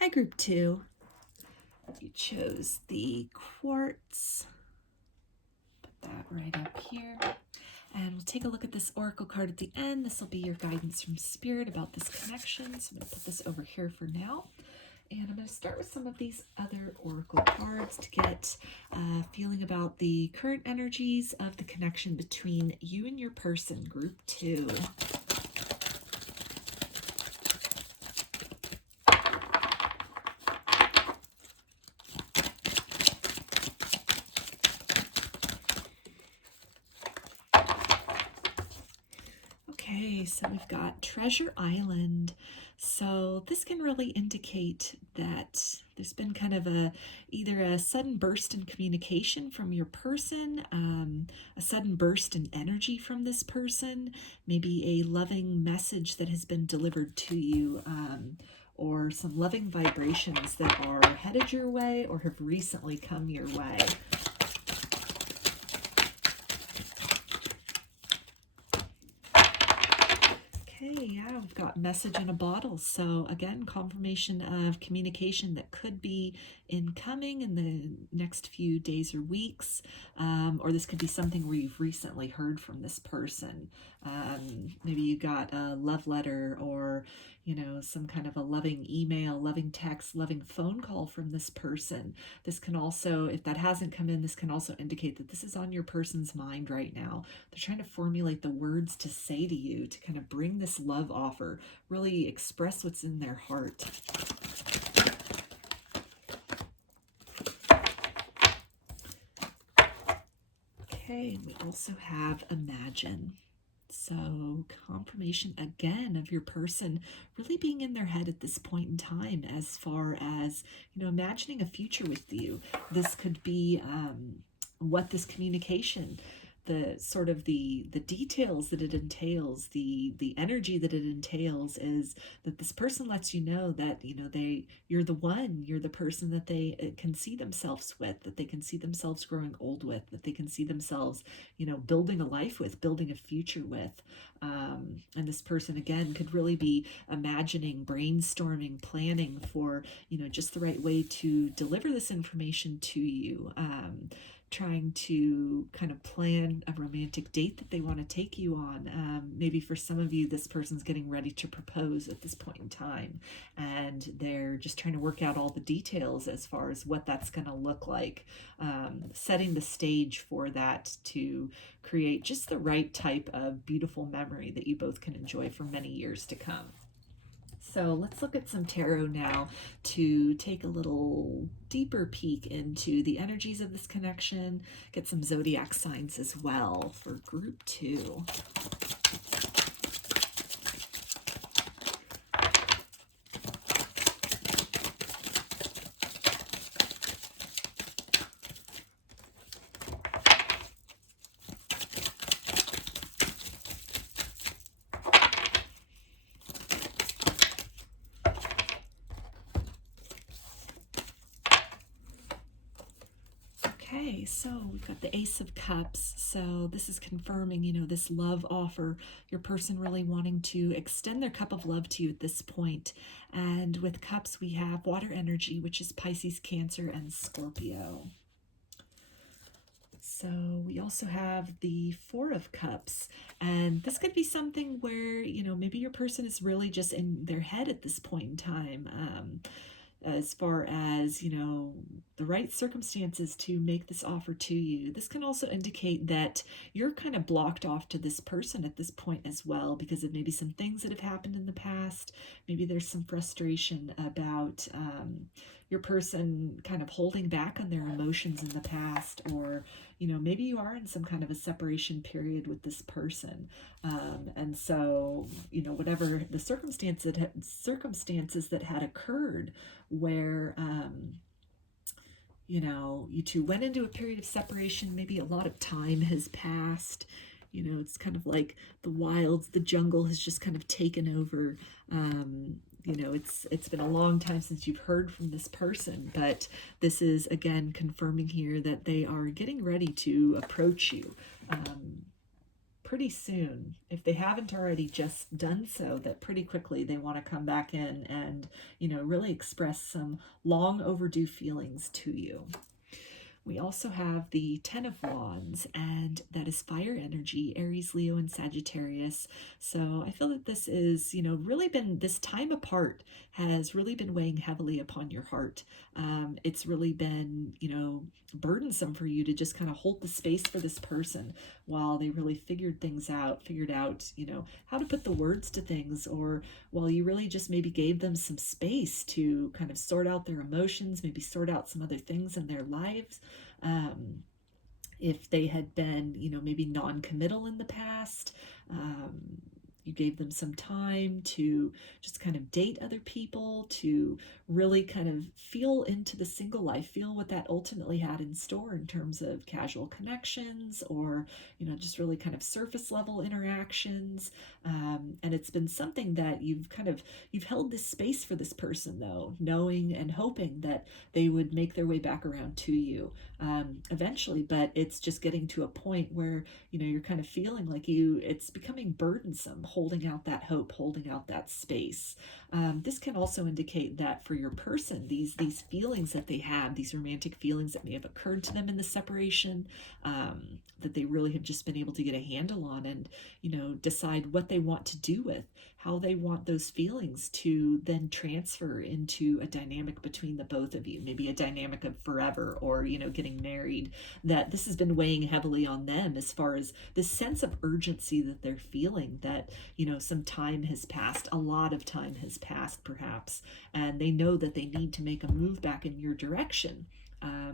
Hi, Group 2. You chose the Quartz. Put that right up here. And we'll take a look at this Oracle card at the end. This will be your guidance from Spirit about this connection. So I'm going to put this over here for now. And I'm going to start with some of these other Oracle cards to get a feeling about the current energies of the connection between you and your person, Group 2. Okay, so we've got Treasure Island. So this can really indicate that there's been kind of either a sudden burst in communication from your person, a sudden burst in energy from this person, maybe a loving message that has been delivered to you, or some loving vibrations that are headed your way or have recently come your way. Okay, yeah, we've got message in a bottle. So again, confirmation of communication that could be incoming in the next few days or weeks, or this could be something where you've recently heard from this person. Maybe you got a love letter, or some kind of a loving email, loving text, loving phone call from this person. This can also, if that hasn't come in, this can also indicate that this is on your person's mind right now. They're trying to formulate the words to say to you to kind of bring this love offer, really express what's in their heart. Okay, we also have Imagine. So confirmation again of your person really being in their head at this point in time, as far as, imagining a future with you. This could be what this communication, the sort of the details that it entails, the energy that it entails, is that this person lets you know that you're the one, you're the person that they can see themselves with, that they can see themselves growing old with, that they can see themselves building a life with, building a future with. And this person again could really be imagining, brainstorming, planning for just the right way to deliver this information to you. Trying to kind of plan a romantic date that they want to take you on. Maybe for some of you, this person's getting ready to propose at this point in time, and they're just trying to work out all the details as far as what that's going to look like, setting the stage for that to create just the right type of beautiful memory that you both can enjoy for many years to come. So let's look at some tarot now to take a little deeper peek into the energies of this connection, get some zodiac signs as well for Group 2. Okay, so we've got the Ace of Cups. So this is confirming, this love offer, your person really wanting to extend their cup of love to you at this point. And with cups, we have water energy, which is Pisces, Cancer, and Scorpio. So we also have the Four of Cups, and this could be something where, maybe your person is really just in their head at this point in time. As far as, the right circumstances to make this offer to you. This can also indicate that you're kind of blocked off to this person at this point as well, because of maybe some things that have happened in the past. Maybe there's some frustration about your person kind of holding back on their emotions in the past, or maybe you are in some kind of a separation period with this person, and so whatever the circumstances that had occurred, where you two went into a period of separation, maybe a lot of time has passed. It's kind of like the wilds, the jungle has just kind of taken over. It's been a long time since you've heard from this person, but this is again confirming here that they are getting ready to approach you, pretty soon, if they haven't already just done so, that pretty quickly they want to come back in and, really express some long overdue feelings to you. We also have the Ten of Wands, and that is fire energy, Aries, Leo, and Sagittarius. So I feel that this is, really been, this time apart has really been weighing heavily upon your heart. It's really been, burdensome for you to just kind of hold the space for this person while they really figured out, how to put the words to things, or while you really just maybe gave them some space to kind of sort out their emotions, maybe sort out some other things in their lives. If they had been, maybe non-committal in the past, you gave them some time to just kind of date other people, to really kind of feel into the single life, feel what that ultimately had in store in terms of casual connections, or, just really kind of surface level interactions. And it's been something that you've held this space for this person, though, knowing and hoping that they would make their way back around to you eventually. But it's just getting to a point where, you're kind of feeling like it's becoming burdensome, holding out that hope, holding out that space. This can also indicate that for your person, these feelings that they have, these romantic feelings that may have occurred to them in the separation, that they really have just been able to get a handle on and, decide what they want to do with, how they want those feelings to then transfer into a dynamic between the both of you, maybe a dynamic of forever, or, getting married. That this has been weighing heavily on them as far as this sense of urgency that they're feeling, that, some time has passed, a lot of time has passed perhaps, and they know that they need to make a move back in your direction.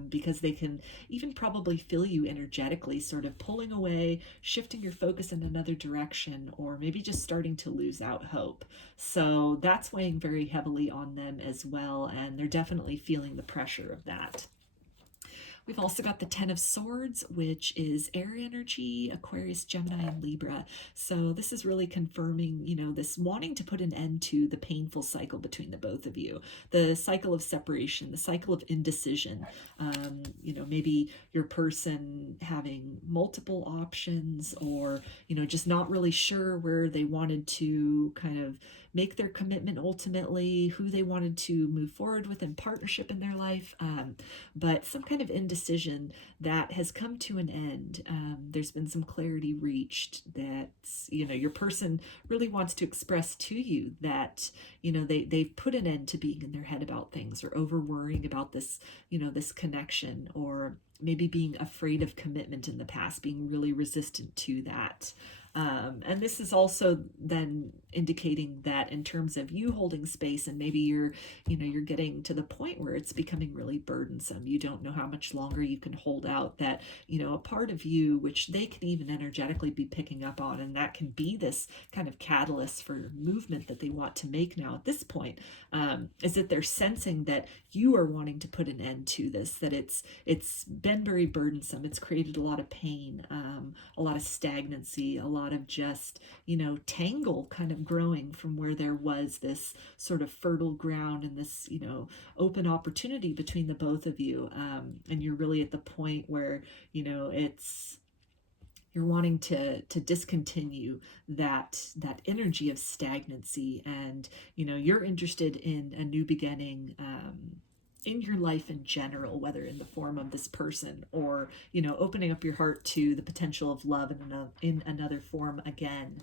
Because they can even probably feel you energetically sort of pulling away, shifting your focus in another direction, or maybe just starting to lose out hope. So that's weighing very heavily on them as well, and they're definitely feeling the pressure of that. We've also got the Ten of Swords, which is air energy, Aquarius, Gemini, and Libra. So this is really confirming, this wanting to put an end to the painful cycle between the both of you, the cycle of separation, the cycle of indecision. Maybe your person having multiple options, or, just not really sure where they wanted to kind of make their commitment ultimately, who they wanted to move forward with in partnership in their life, but some kind of indecision that has come to an end. There's been some clarity reached that, your person really wants to express to you that, they've put an end to being in their head about things, or over worrying about this, this connection, or maybe being afraid of commitment in the past, being really resistant to that. And this is also then indicating that in terms of you holding space, and maybe you're getting to the point where it's becoming really burdensome. You don't know how much longer you can hold out that, a part of you, which they can even energetically be picking up on, and that can be this kind of catalyst for movement that they want to make now at this point, is that they're sensing that you are wanting to put an end to this, that it's been very burdensome. It's created a lot of pain, a lot of stagnancy, a lot of just, tangle kind of growing from where there was this sort of fertile ground and this, open opportunity between the both of you. And you're really at the point where, you're wanting to discontinue that energy of stagnancy, and, you're interested in a new beginning, in your life in general, whether in the form of this person, or, opening up your heart to the potential of love in another form again.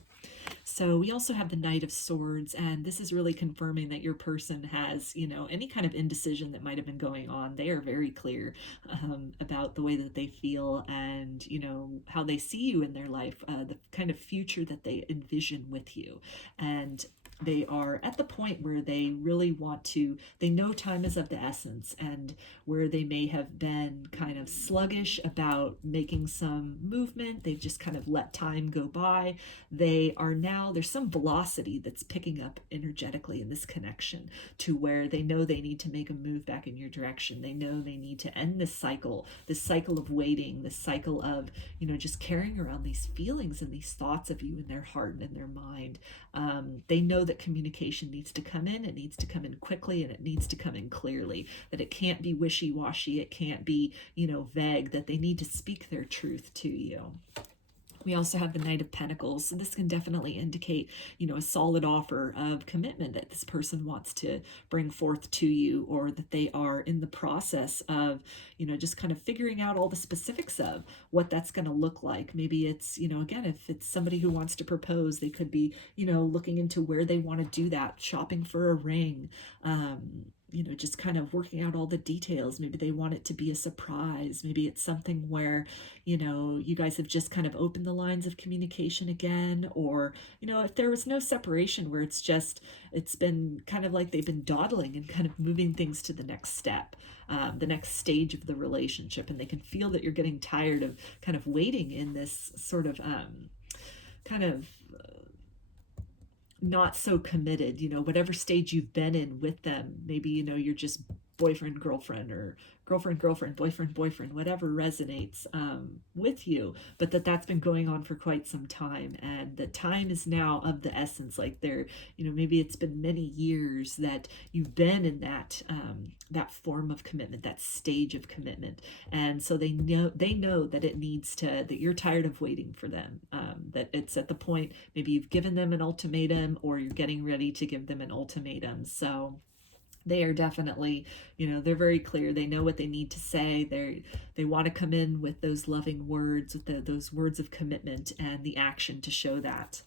So we also have the Knight of Swords, and this is really confirming that your person has, any kind of indecision that might have been going on. They are very clear about the way that they feel, and, how they see you in their life, the kind of future that they envision with you. And they are at the point where they really they know time is of the essence, and where they may have been kind of sluggish about making some movement, they've just kind of let time go by. There's some velocity that's picking up energetically in this connection, to where they know they need to make a move back in your direction. They know they need to end this cycle of waiting, this cycle of, just carrying around these feelings and these thoughts of you in their heart and in their mind. They know that communication needs to come in. It needs to come in quickly, and it needs to come in clearly, that it can't be wishy-washy. It can't be, vague, that they need to speak their truth to you. We also have the Knight of Pentacles. So this can definitely indicate, a solid offer of commitment that this person wants to bring forth to you, or that they are in the process of, just kind of figuring out all the specifics of what that's going to look like. Maybe it's, again, if it's somebody who wants to propose, they could be, looking into where they want to do that, shopping for a ring, just kind of working out all the details. Maybe they want it to be a surprise. Maybe it's something where, you guys have just kind of opened the lines of communication again, or, if there was no separation where it's been kind of like they've been dawdling and kind of moving things to the next step, the next stage of the relationship, and they can feel that you're getting tired of kind of waiting in this sort of kind of not so committed, whatever stage you've been in with them. Maybe, you're just boyfriend, girlfriend, or girlfriend, girlfriend, boyfriend, boyfriend, whatever resonates with you, but that's been going on for quite some time, and the time is now of the essence. Like maybe it's been many years that you've been in that form of commitment, that stage of commitment, and so they know that it needs to, that you're tired of waiting for them, that it's at the point, maybe you've given them an ultimatum, or you're getting ready to give them an ultimatum. So they are definitely, they're very clear. They know what they need to say. They want to come in with those loving words, with those words of commitment and the action to show that.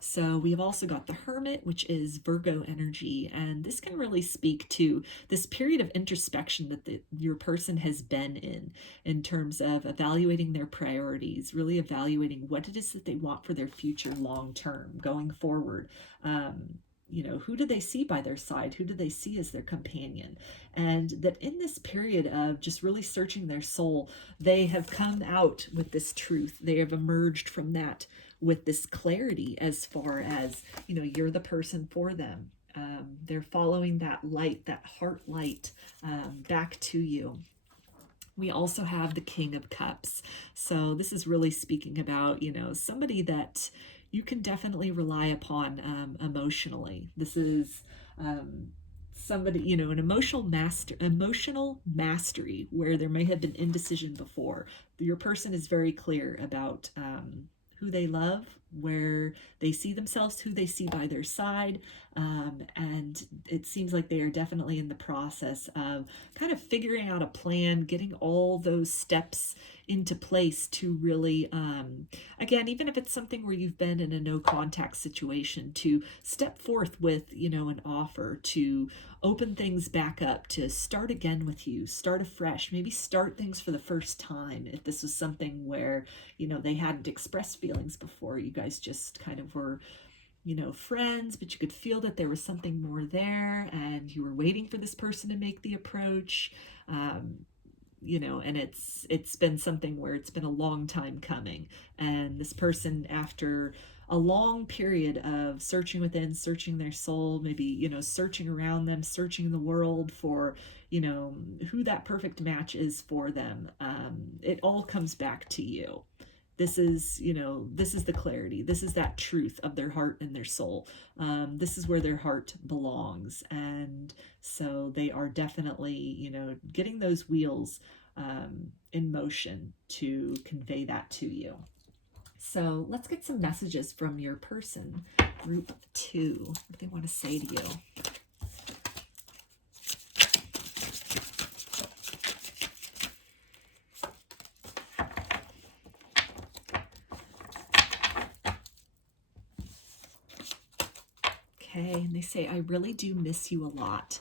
So we've also got the Hermit, which is Virgo energy, and this can really speak to this period of introspection that your person has been in terms of evaluating their priorities, really evaluating what it is that they want for their future long term, going forward. Who do they see by their side? Who do they see as their companion? And that in this period of just really searching their soul, they have come out with this truth. They have emerged from that with this clarity as far as, you're the person for them. They're following that light, that heart light, back to you. We also have the King of Cups. So this is really speaking about, somebody that you can definitely rely upon emotionally. This is somebody, an emotional mastery where there may have been indecision before. Your person is very clear about who they love, where they see themselves, who they see by their side, and it seems like they are definitely in the process of kind of figuring out a plan, getting all those steps into place to really, again, even if it's something where you've been in a no contact situation, to step forth with, an offer to open things back up, to start again with you, start afresh, maybe start things for the first time. If this was something where, they hadn't expressed feelings before, you guys just kind of were, friends, but you could feel that there was something more there, and you were waiting for this person to make the approach. And it's been something where it's been a long time coming, and this person, after a long period of searching within, searching their soul, maybe, searching around them, searching the world for, who that perfect match is for them, it all comes back to you. This is, this is the clarity. This is that truth of their heart and their soul. This is where their heart belongs. And so they are definitely, getting those wheels in motion to convey that to you. So let's get some messages from your person, group 2. What do they want to say to you? Okay, and they say, I really do miss you a lot.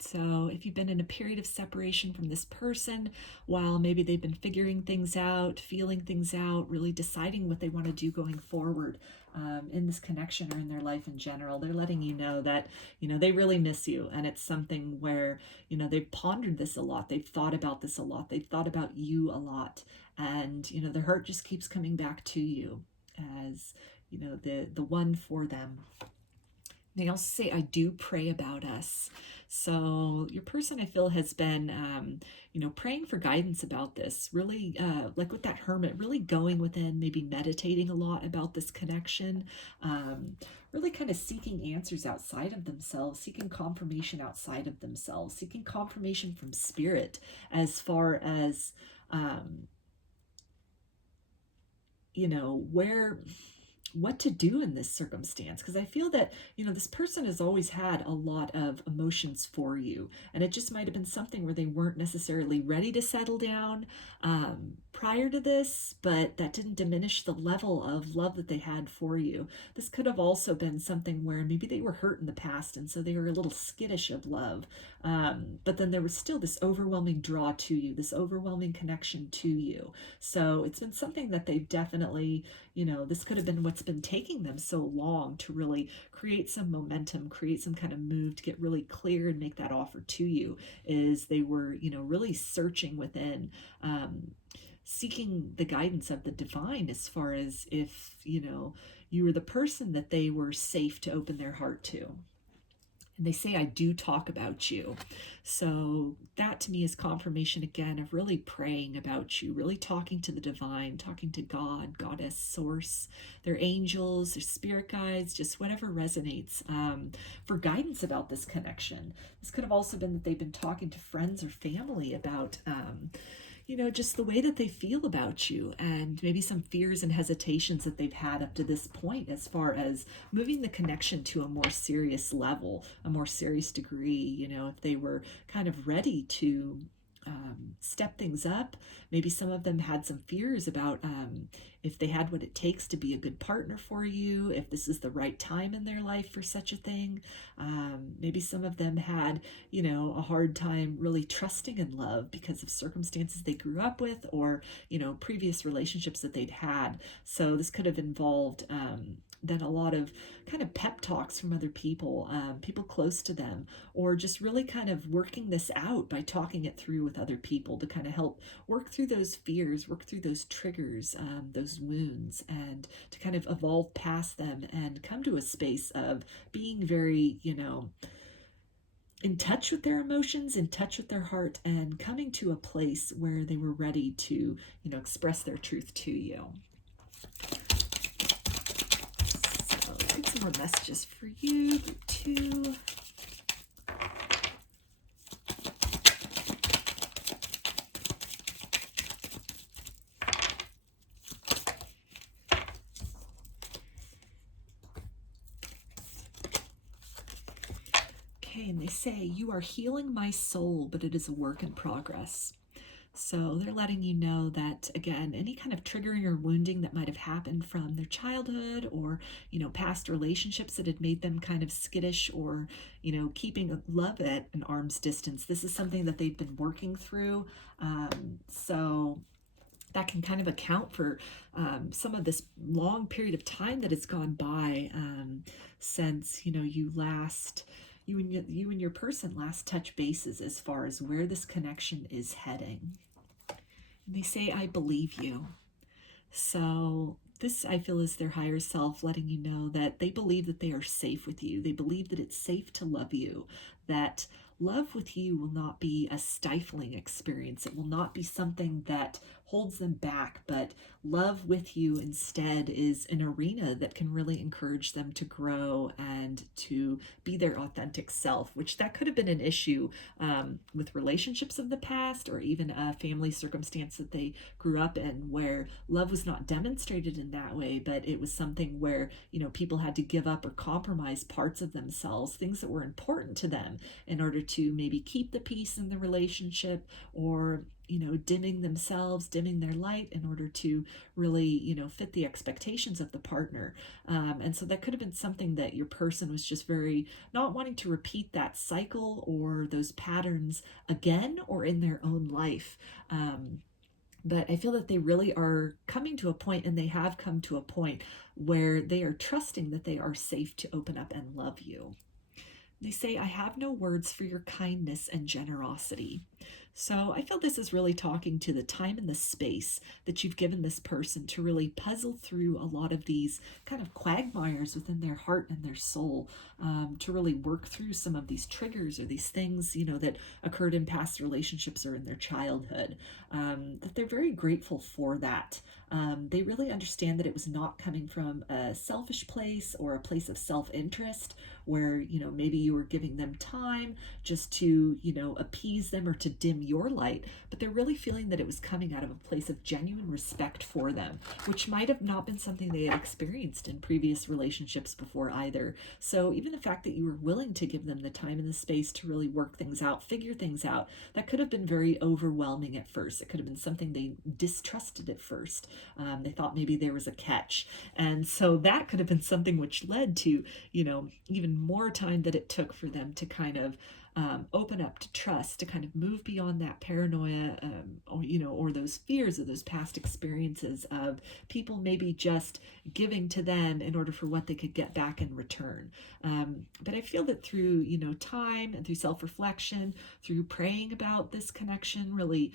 So if you've been in a period of separation from this person, while maybe they've been figuring things out, feeling things out, really deciding what they want to do going forward in this connection or in their life in general, they're letting you know that, they really miss you. And it's something where, they've pondered this a lot. They've thought about this a lot. They've thought about you a lot. And, their heart just keeps coming back to you as, the one for them. They also say, I do pray about us. So your person, I feel, has been, praying for guidance about this, really, like with that Hermit, really going within, maybe meditating a lot about this connection, really kind of seeking answers outside of themselves, seeking confirmation outside of themselves, seeking confirmation from spirit as far as, what to do in this circumstance, because I feel that this person has always had a lot of emotions for you, and it just might have been something where they weren't necessarily ready to settle down prior to this, but that didn't diminish the level of love that they had for you. This could have also been something where maybe they were hurt in the past, and so they were a little skittish of love, but then there was still this overwhelming draw to you, this overwhelming connection to you. So it's been something that they've definitely, this could have been what's been taking them so long to really create some momentum, create some kind of move to get really clear and make that offer to you, is they were, really searching within, seeking the guidance of the divine as far as if, you were the person that they were safe to open their heart to. And they say, I do talk about you. So that to me is confirmation again of really praying about you, really talking to the divine, talking to God, Goddess, Source, their angels, their spirit guides, just whatever resonates for guidance about this connection. This could have also been that they've been talking to friends or family about just the way that they feel about you, and maybe some fears and hesitations that they've had up to this point as far as moving the connection to a more serious level, a more serious degree, if they were kind of ready to step things up. Maybe some of them had some fears about if they had what it takes to be a good partner for you, if this is the right time in their life for such a thing. Maybe some of them had, a hard time really trusting in love because of circumstances they grew up with, or, previous relationships that they'd had. So this could have involved then a lot of kind of pep talks from other people, people close to them, or just really kind of working this out by talking it through with other people to kind of help work through those fears, work through those triggers, those wounds, and to kind of evolve past them and come to a space of being very, in touch with their emotions, in touch with their heart, and coming to a place where they were ready to, express their truth to you. Some more messages for you, group 2. Okay, and they say, you are healing my soul, but it is a work in progress. So they're letting you know that, again, any kind of triggering or wounding that might have happened from their childhood, or, past relationships that had made them kind of skittish, or, keeping love at an arm's distance. This is something that they've been working through. So that can kind of account for some of this long period of time that has gone by since, you and your person last touch bases as far as where this connection is heading. And they say, I believe you. So this, I feel, is their higher self letting you know that they believe that they are safe with you. They believe that it's safe to love you, that love with you will not be a stifling experience. It will not be something that holds them back, but love with you instead is an arena that can really encourage them to grow and to be their authentic self, which that could have been an issue with relationships of the past, or even a family circumstance that they grew up in where love was not demonstrated in that way, but it was something where, people had to give up or compromise parts of themselves, things that were important to them, in order to maybe keep the peace in the relationship, or dimming themselves, dimming their light in order to really, fit the expectations of the partner. And so that could have been something that your person was just very not wanting to repeat that cycle or those patterns again or in their own life. But I feel that they really are coming to a point, and they have come to a point where they are trusting that they are safe to open up and love you. They say, I have no words for your kindness and generosity. So I feel this is really talking to the time and the space that you've given this person to really puzzle through a lot of these kind of quagmires within their heart and their soul, to really work through some of these triggers or these things, that occurred in past relationships or in their childhood, that they're very grateful for that. They really understand that it was not coming from a selfish place or a place of self-interest where, maybe you were giving them time just to, appease them or to dim your light, but they're really feeling that it was coming out of a place of genuine respect for them, which might have not been something they had experienced in previous relationships before either. So even the fact that you were willing to give them the time and the space to really work things out, figure things out, that could have been very overwhelming at first. It could have been something they distrusted at first. They thought maybe there was a catch. And so that could have been something which led to, even more time that it took for them to kind of open up to trust, to kind of move beyond that paranoia, or those fears of those past experiences of people maybe just giving to them in order for what they could get back in return. But I feel that through, time and through self-reflection, through praying about this connection, really,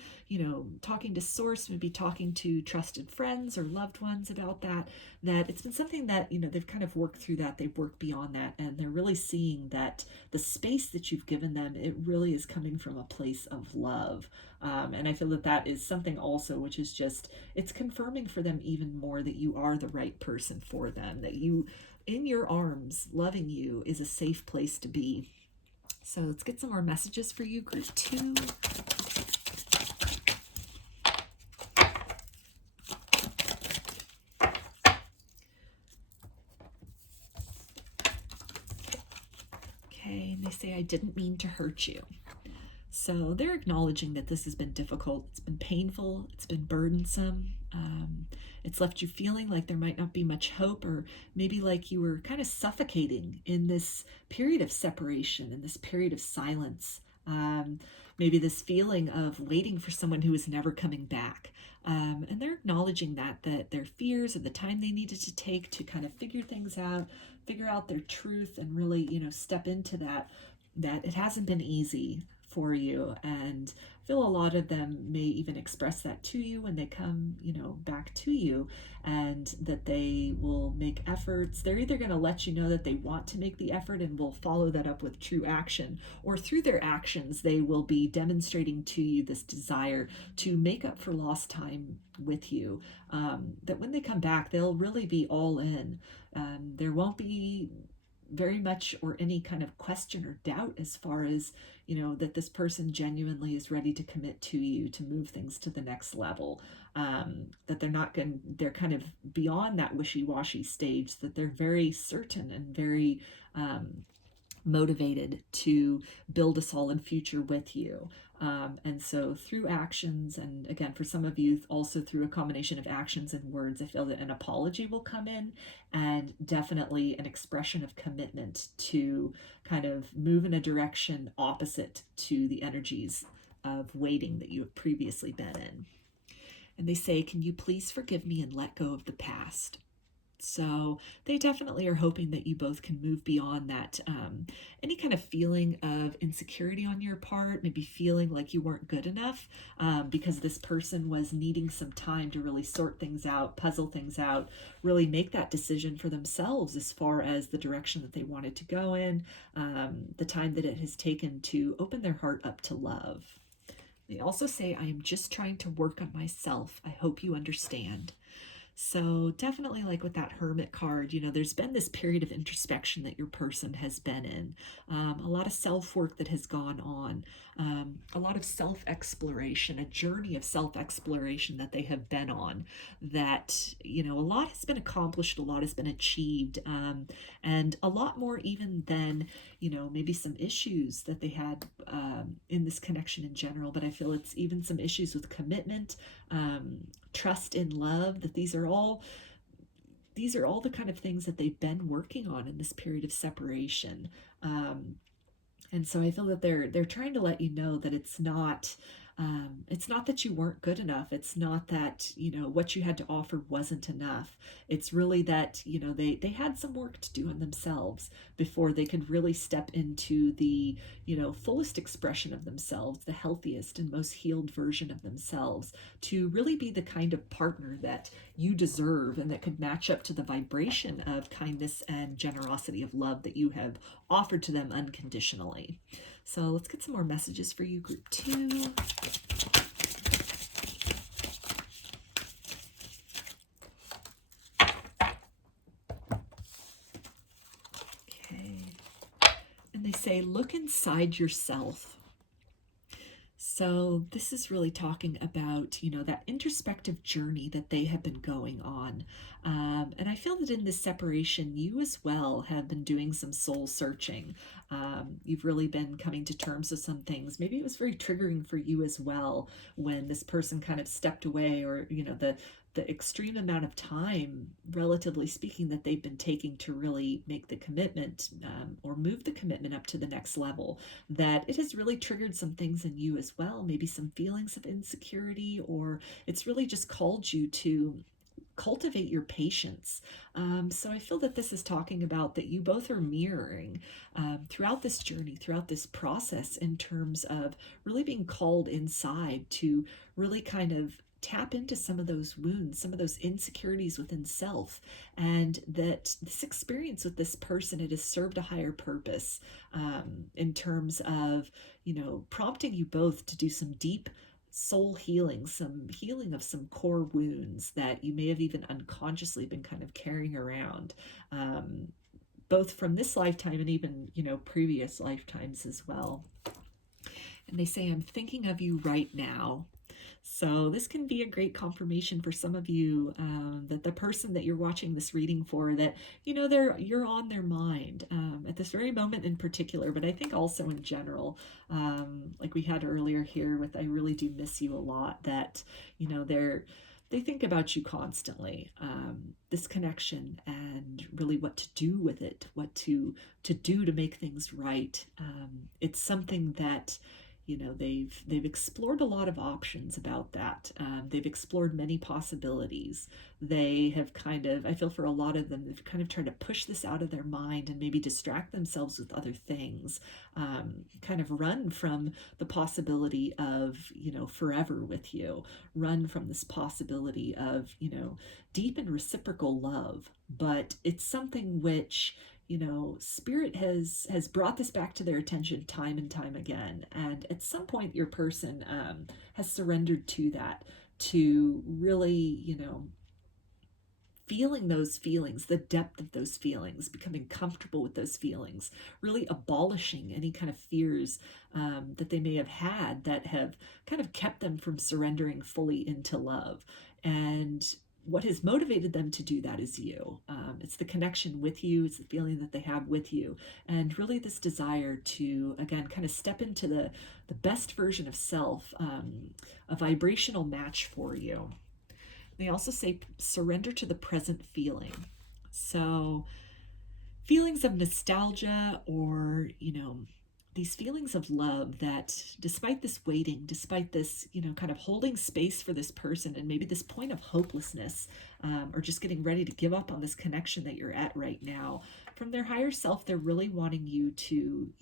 talking to source, maybe talking to trusted friends or loved ones about that it's been something that, they've kind of worked through that, they've worked beyond that, and they're really seeing that the space that you've given them, it really is coming from a place of love. And I feel that is something also which is just, it's confirming for them even more that you are the right person for them, that you, in your arms, loving you is a safe place to be. So let's get some more messages for you, group 2. They say, I didn't mean to hurt you. So they're acknowledging that this has been difficult. It's been painful. It's been burdensome. It's left you feeling like there might not be much hope, or maybe like you were kind of suffocating in this period of separation, in this period of silence. Maybe this feeling of waiting for someone who is never coming back. And they're acknowledging that their fears and the time they needed to take to kind of figure things out, figure out their truth, and really, step into that it hasn't been easy for you. And I feel a lot of them may even express that to you when they come, back to you, and that they will make efforts. They're either going to let you know that they want to make the effort and will follow that up with true action, or through their actions, they will be demonstrating to you this desire to make up for lost time with you. That when they come back, they'll really be all in. There won't be very much or any kind of question or doubt as far as, that this person genuinely is ready to commit to you, to move things to the next level. That they're kind of beyond that wishy-washy stage, that they're very certain and very motivated to build a solid future with you. And so through actions, and again, for some of you, also through a combination of actions and words, I feel that an apology will come in, and definitely an expression of commitment to kind of move in a direction opposite to the energies of waiting that you have previously been in. And they say, can you please forgive me and let go of the past? So they definitely are hoping that you both can move beyond that, any kind of feeling of insecurity on your part, maybe feeling like you weren't good enough because this person was needing some time to really sort things out, puzzle things out, really make that decision for themselves as far as the direction that they wanted to go in, the time that it has taken to open their heart up to love. They also say, I am just trying to work on myself. I hope you understand. So definitely, like with that Hermit card, there's been this period of introspection that your person has been in, a lot of self-work that has gone on, a lot of self-exploration, a journey of self-exploration that they have been on, that, a lot has been accomplished, a lot has been achieved, and a lot more even than, maybe some issues that they had in this connection in general. But I feel it's even some issues with commitment, trust in love, that these are all the kind of things that they've been working on in this period of separation. And so I feel that they're trying to let you know that it's not that you weren't good enough. It's not that, what you had to offer wasn't enough. It's really that, they had some work to do on themselves before they could really step into the, fullest expression of themselves, the healthiest and most healed version of themselves, to really be the kind of partner that you deserve and that could match up to the vibration of kindness and generosity of love that you have offered to them unconditionally. So let's get some more messages for you, group 2. Okay. And they say, look inside yourself. So this is really talking about, that introspective journey that they have been going on. And I feel that in this separation, you as well have been doing some soul searching. You've really been coming to terms with some things. Maybe it was very triggering for you as well when this person kind of stepped away, or, the extreme amount of time, relatively speaking, that they've been taking to really make the commitment, or move the commitment up to the next level, that it has really triggered some things in you as well, maybe some feelings of insecurity, or it's really just called you to cultivate your patience. So I feel that this is talking about that you both are mirroring throughout this journey, throughout this process, in terms of really being called inside to really kind of tap into some of those wounds, some of those insecurities within self, and that this experience with this person, it has served a higher purpose, in terms of, prompting you both to do some deep soul healing, some healing of some core wounds that you may have even unconsciously been kind of carrying around, both from this lifetime and even, previous lifetimes as well. And they say, I'm thinking of you right now. So this can be a great confirmation for some of you, that the person that you're watching this reading for, that, you're on their mind, at this very moment in particular, but I think also in general, like we had earlier here with, I really do miss you a lot, that, they think about you constantly, this connection, and really what to do with it, what to do to make things right. It's something that, they've explored a lot of options about that. They've explored many possibilities. They have kind of, I feel for a lot of them, they've kind of tried to push this out of their mind and maybe distract themselves with other things, kind of run from the possibility of, forever with you, run from this possibility of, deep and reciprocal love. But it's something which, spirit has brought this back to their attention time and time again, and at some point your person, has surrendered to that, to really, feeling those feelings, the depth of those feelings, becoming comfortable with those feelings, really abolishing any kind of fears, that they may have had, that have kind of kept them from surrendering fully into love. And what has motivated them to do that is you. It's the connection with you, it's the feeling that they have with you, and really this desire to, again, kind of step into the best version of self, a vibrational match for you. They also say surrender to the present feeling. So feelings of nostalgia, or, these feelings of love, that despite this waiting, despite this, kind of holding space for this person, and maybe this point of hopelessness, or just getting ready to give up on this connection that you're at right now, from their higher self, they're really wanting you to,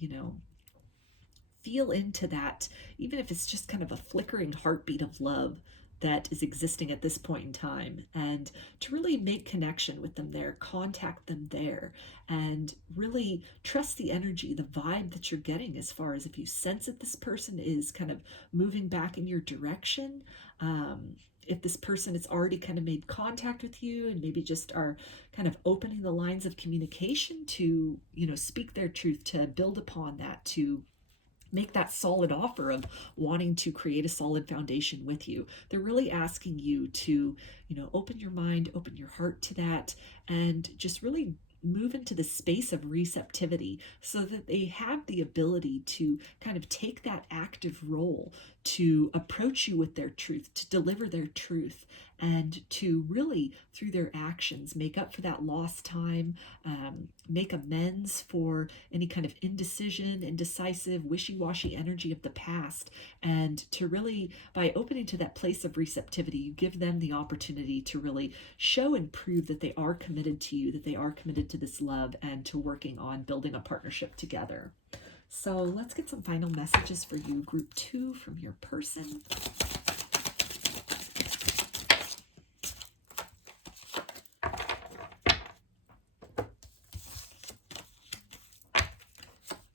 feel into that, even if it's just kind of a flickering heartbeat of love that is existing at this point in time, and to really make connection with them there, contact them there, and really trust the energy, the vibe that you're getting, as far as if you sense that this person is kind of moving back in your direction. If this person has already kind of made contact with you, and maybe just are kind of opening the lines of communication to, speak their truth, to build upon that, to make that solid offer of wanting to create a solid foundation with you. They're really asking you to, open your mind, open your heart to that, and just really move into the space of receptivity, so that they have the ability to kind of take that active role, to approach you with their truth, to deliver their truth, and to really, through their actions, make up for that lost time, make amends for any kind of indecision, indecisive, wishy-washy energy of the past, and to really, by opening to that place of receptivity, you give them the opportunity to really show and prove that they are committed to you, that they are committed to this love, and to working on building a partnership together. So let's get some final messages for you, group 2, from your person.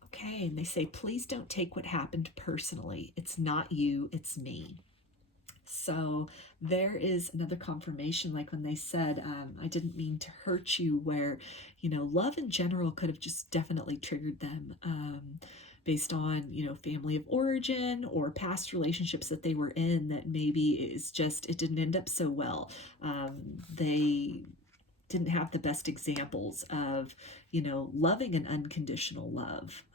Okay, and they say, please don't take what happened personally. It's not you, it's me. So there is another confirmation, like when they said, I didn't mean to hurt you, where, love in general could have just definitely triggered them. based on, you know, family of origin or past relationships that they were in that maybe it didn't end up so well. They didn't have the best examples of, you know, loving an unconditional love,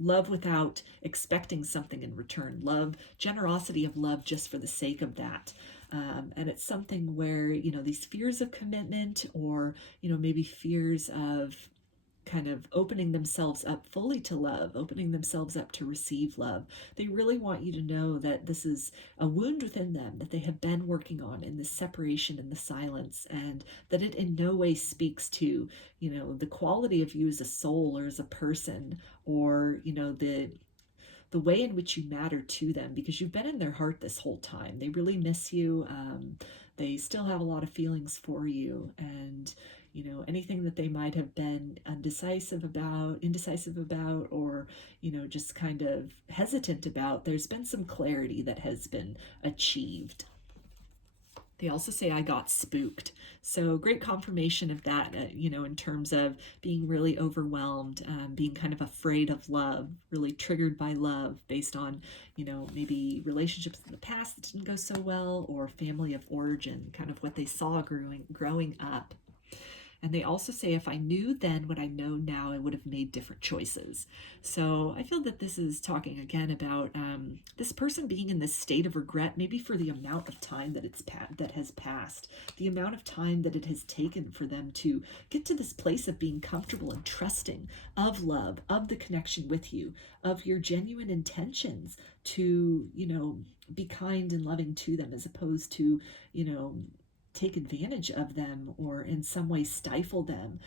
love without expecting something in return, love, generosity of love just for the sake of that. And it's something where, you know, these fears of commitment, or, you know, maybe fears of kind of opening themselves up fully to love, opening themselves up to receive love. They really want you to know that this is a wound within them that they have been working on in the separation and the silence, and that it in no way speaks to, you know, the quality of you as a soul or as a person, or, you know, the way in which you matter to them, because you've been in their heart this whole time. They really miss you. They still have a lot of feelings for you, and, you know, anything that they might have been indecisive about, or, you know, just kind of hesitant about, there's been some clarity that has been achieved. They also say, I got spooked. So great confirmation of that, you know, in terms of being really overwhelmed, being kind of afraid of love, really triggered by love based on, you know, maybe relationships in the past that didn't go so well, or family of origin, kind of what they saw growing up. And they also say, if I knew then what I know now, I would have made different choices. So I feel that this is talking again about this person being in this state of regret, maybe for the amount of time that has passed, the amount of time that it has taken for them to get to this place of being comfortable and trusting of love, of the connection with you, of your genuine intentions to, you know, be kind and loving to them, as opposed to, you know, take advantage of them, or in some way stifle them,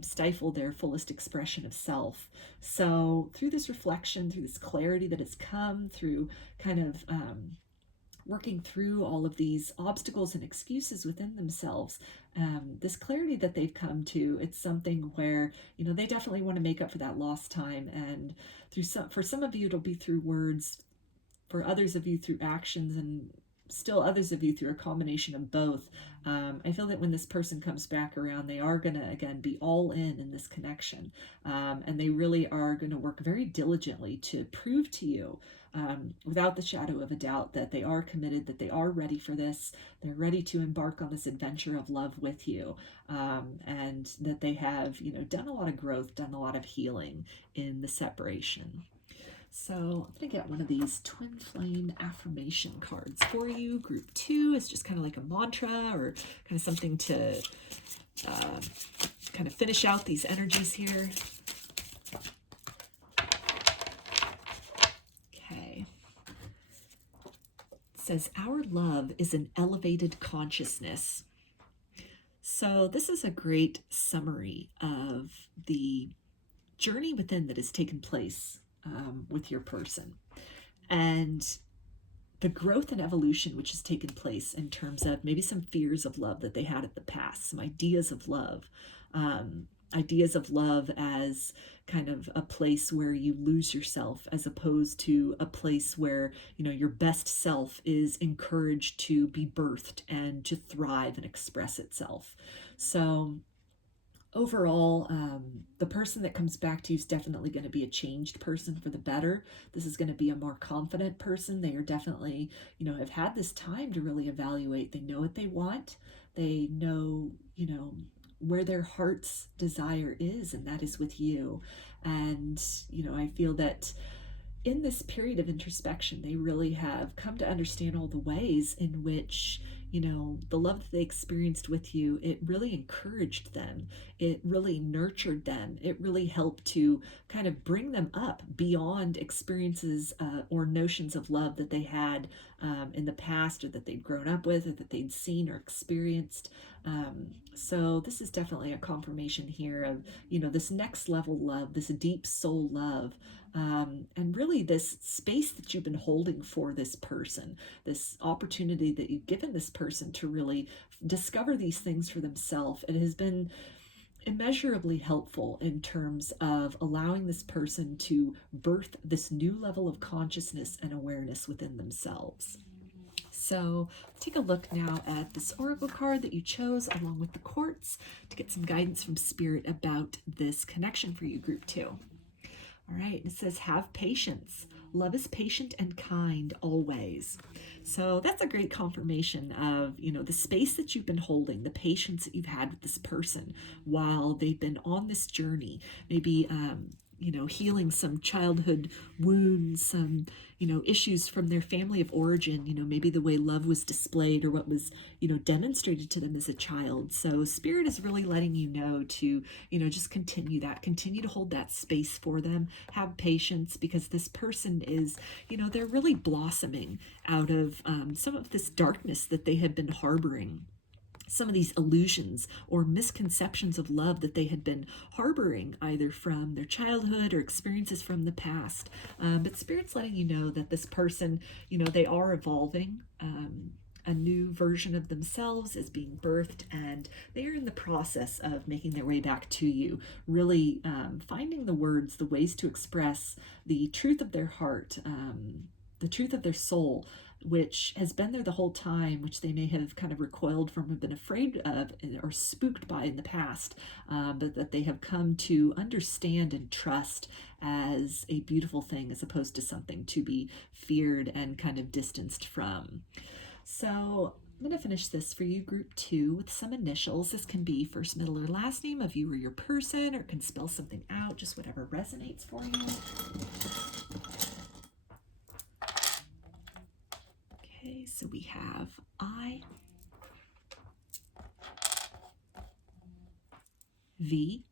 stifle their fullest expression of self. So through this reflection, through this clarity that has come through kind of working through all of these obstacles and excuses within themselves, this clarity that they've come to, it's something where, you know, they definitely want to make up for that lost time. And for some of you, it'll be through words, for others of you through actions, and still others of you through a combination of both. I feel that when this person comes back around, they are going to, again, be all in this connection. And they really are going to work very diligently to prove to you, without the shadow of a doubt, that they are committed, that they are ready for this. They're ready to embark on this adventure of love with you. And that they have, you know, done a lot of growth, done a lot of healing in the separation. So I'm going to get one of these twin flame affirmation cards for you. Group 2 is just kind of like a mantra, or kind of something to kind of finish out these energies here. Okay. It says, our love is an elevated consciousness. So this is a great summary of the journey within that has taken place with your person, and the growth and evolution which has taken place in terms of maybe some fears of love that they had in the past, some ideas of love as kind of a place where you lose yourself, as opposed to a place where, you know, your best self is encouraged to be birthed and to thrive and express itself. So overall, the person that comes back to you is definitely going to be a changed person for the better. This is going to be a more confident person. They are definitely, you know, have had this time to really evaluate. They know what they want. They know, you know, where their heart's desire is, and that is with you. And, you know, I feel that in this period of introspection, they really have come to understand all the ways in which, you know, the love that they experienced with you, it really encouraged them. It really nurtured them. It really helped to kind of bring them up beyond experiences or notions of love that they had in the past, or that they'd grown up with, or that they'd seen or experienced. So this is definitely a confirmation here of, you know, this next level love, this deep soul love, and really this space that you've been holding for this person, this opportunity that you've given this person to really discover these things for themselves. It has been immeasurably helpful in terms of allowing this person to birth this new level of consciousness and awareness within themselves. So take a look now at this oracle card that you chose along with the quartz to get some guidance from spirit about this connection for you, group 2. All right, it says, have patience. Love is patient and kind always. So that's a great confirmation of, the space that you've been holding, the patience that you've had with this person while they've been on this journey. Maybe, healing some childhood wounds, some, issues from their family of origin, maybe the way love was displayed or what was, demonstrated to them as a child. So Spirit is really letting you know to, just continue to hold that space for them, have patience, because this person is, they're really blossoming out of some of this darkness that they had been harboring, some of these illusions or misconceptions of love that they had been harboring either from their childhood or experiences from the past. But Spirit's letting you know that this person, they are evolving. A new version of themselves is being birthed, and they are in the process of making their way back to you, really finding the words, the ways to express the truth of their heart, the truth of their soul, which has been there the whole time, which they may have kind of recoiled from, have been afraid of, or spooked by in the past, but that they have come to understand and trust as a beautiful thing, as opposed to something to be feared and kind of distanced from. So I'm going to finish this for you, group 2, with some initials. This can be first, middle, or last name of you or your person, or can spell something out, just whatever resonates for you. Okay, so we have I, V,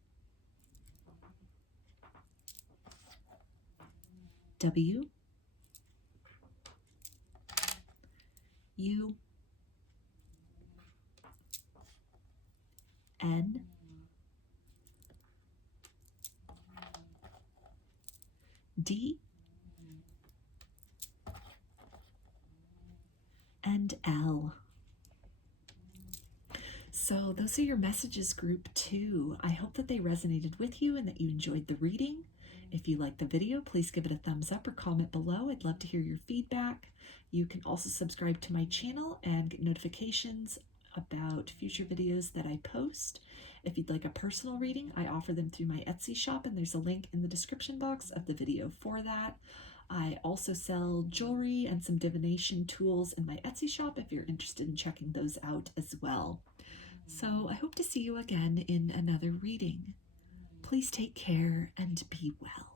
W, U, N, D, and L. So those are your messages, group 2. I hope that they resonated with you and that you enjoyed the reading. If you liked the video, please give it a thumbs up or comment below. I'd love to hear your feedback. You can also subscribe to my channel and get notifications about future videos that I post. If you'd like a personal reading, I offer them through my Etsy shop, and there's a link in the description box of the video for that. I also sell jewelry and some divination tools in my Etsy shop if you're interested in checking those out as well. So I hope to see you again in another reading. Please take care and be well.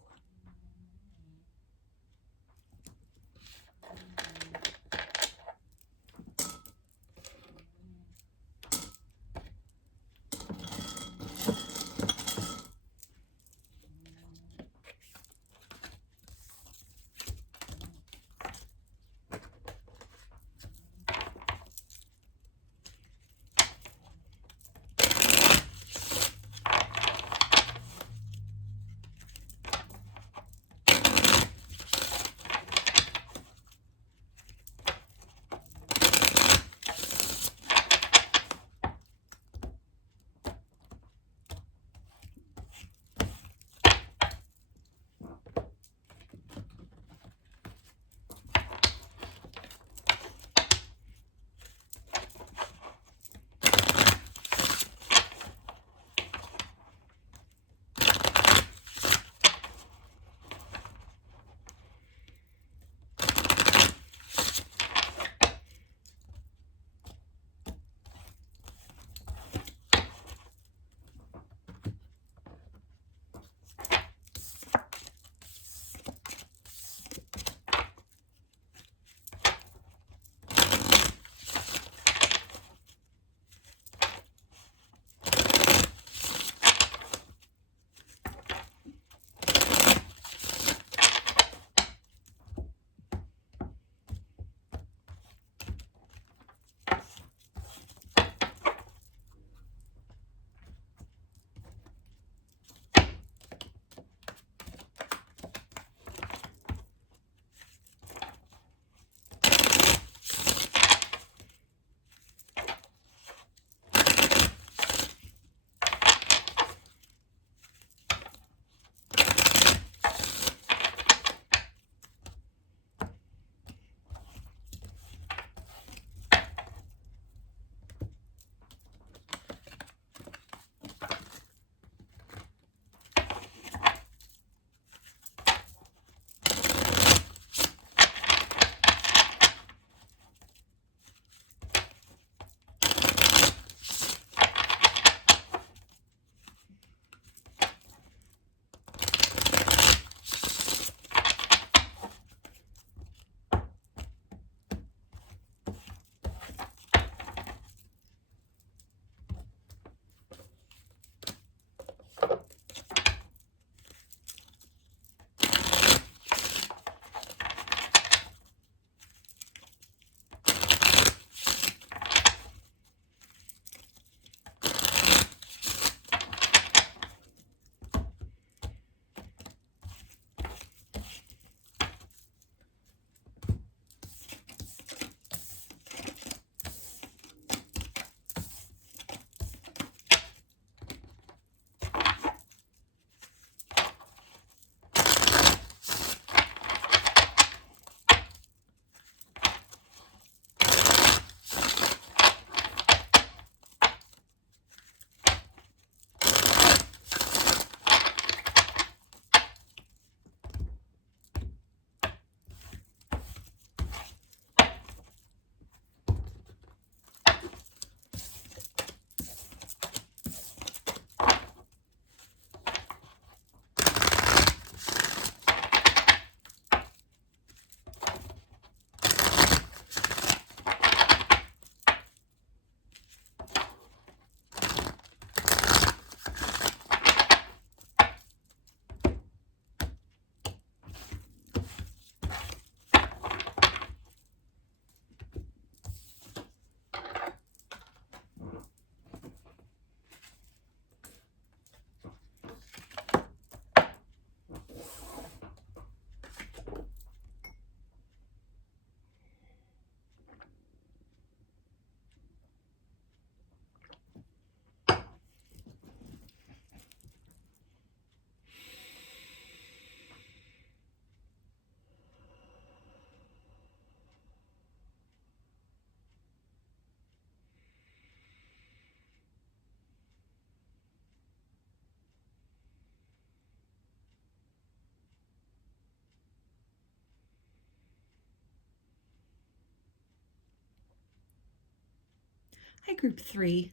Hi, group 3.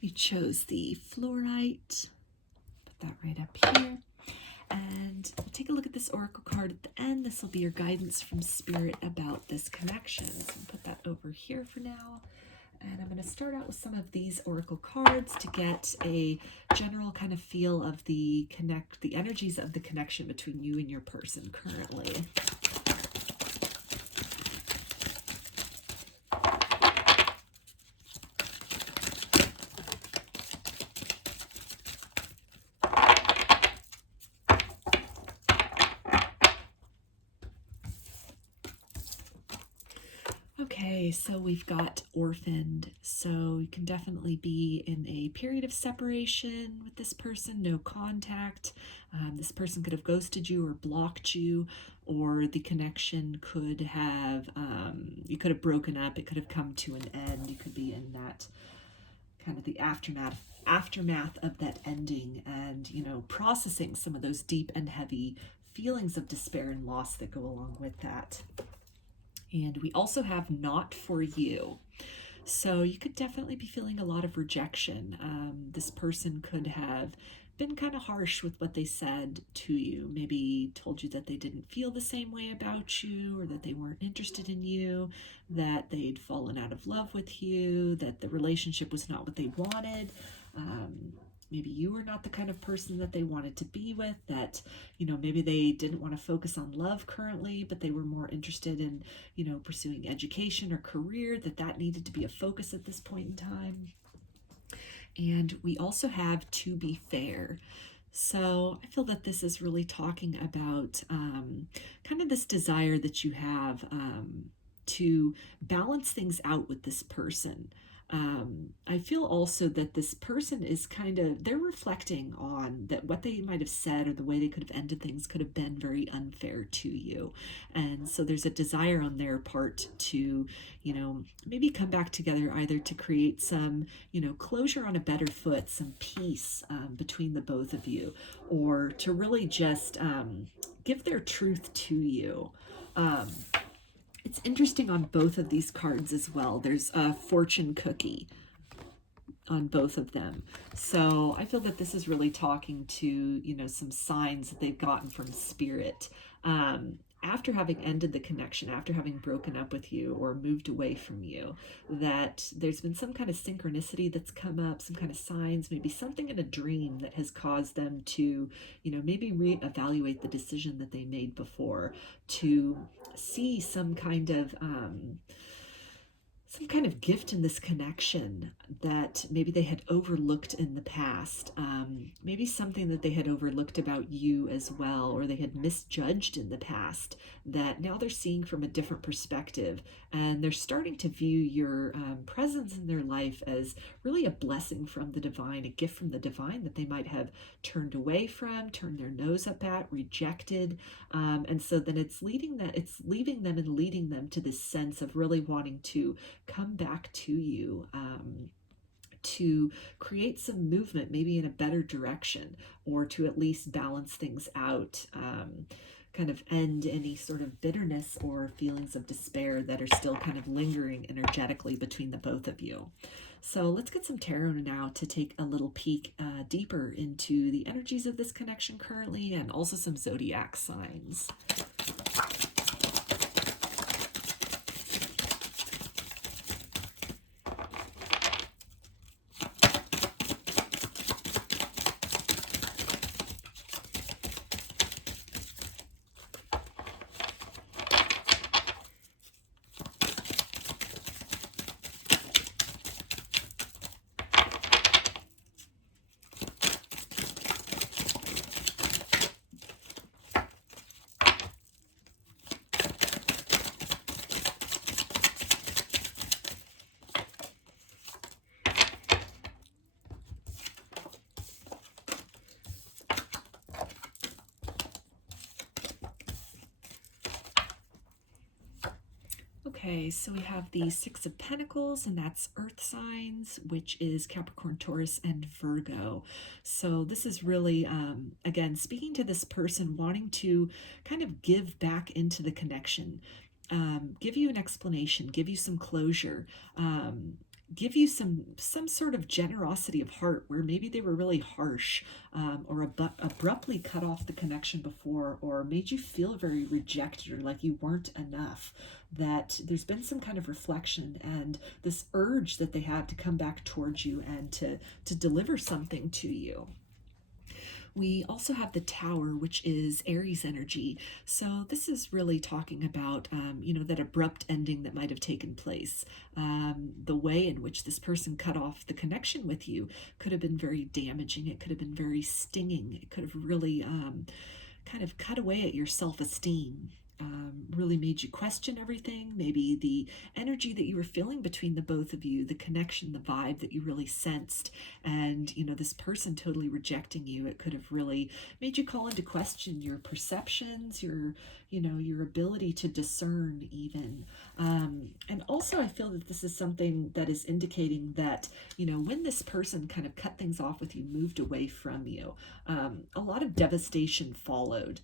You chose the Fluorite. Put that right up here. And we'll take a look at this oracle card at the end. This will be your guidance from Spirit about this connection. So I'll put that over here for now. And I'm going to start out with some of these oracle cards to get a general kind of feel of the energies of the connection between you and your person currently. Okay, so we've got orphaned, so you can definitely be in a period of separation with this person, no contact. This person could have ghosted you or blocked you, or the connection could have, you could have broken up, it could have come to an end. You could be in that kind of the aftermath of that ending and, you know, processing some of those deep and heavy feelings of despair and loss that go along with that. And we also have not for you. So you could definitely be feeling a lot of rejection. This person could have been kind of harsh with what they said to you. Maybe told you that they didn't feel the same way about you, or that they weren't interested in you, that they'd fallen out of love with you, that the relationship was not what they wanted. Maybe you were not the kind of person that they wanted to be with, that, you know, maybe they didn't want to focus on love currently, but they were more interested in, you know, pursuing education or career, that needed to be a focus at this point in time. And we also have to be fair. So I feel that this is really talking about kind of this desire that you have to balance things out with this person. I feel also that this person is they're reflecting on that what they might have said or the way they could have ended things could have been very unfair to you. And so there's a desire on their part to, you know, maybe come back together, either to create some, you know, closure on a better foot, some peace between the both of you, or to really just give their truth to you. It's interesting on both of these cards as well. There's a fortune cookie on both of them. So I feel that this is really talking to, you know, some signs that they've gotten from Spirit. After having ended the connection, after having broken up with you or moved away from you, that there's been some kind of synchronicity that's come up, some kind of signs, maybe something in a dream that has caused them to, you know, maybe reevaluate the decision that they made before, to see some kind of gift in this connection that maybe they had overlooked in the past, maybe something that they had overlooked about you as well, or they had misjudged in the past, that now they're seeing from a different perspective, and they're starting to view your presence in their life as really a blessing from the divine, a gift from the divine that they might have turned away from, turned their nose up at, rejected, and so then it's leaving them and leading them to this sense of really wanting to come back to you, to create some movement, maybe in a better direction, or to at least balance things out, kind of end any sort of bitterness or feelings of despair that are still kind of lingering energetically between the both of you. So let's get some tarot now to take a little peek deeper into the energies of this connection currently, and also some zodiac signs. Okay, so we have the Six of Pentacles, and that's Earth signs, which is Capricorn, Taurus, and Virgo. So this is really, again, speaking to this person wanting to kind of give back into the connection, give you an explanation, give you some closure, give you some sort of generosity of heart, where maybe they were really harsh, or abruptly cut off the connection before, or made you feel very rejected or like you weren't enough. That there's been some kind of reflection and this urge that they have to come back towards you and to deliver something to you. We also have the Tower, which is Aries energy. So this is really talking about, that abrupt ending that might have taken place. The way in which this person cut off the connection with you could have been very damaging. It could have been very stinging. It could have really kind of cut away at your self-esteem. Really made you question everything. Maybe the energy that you were feeling between the both of you, the connection, the vibe that you really sensed, and this person totally rejecting you. It could have really made you call into question your perceptions, your ability to discern even. And also I feel that this is something that is indicating that when this person kind of cut things off with you, moved away from you, a lot of devastation followed.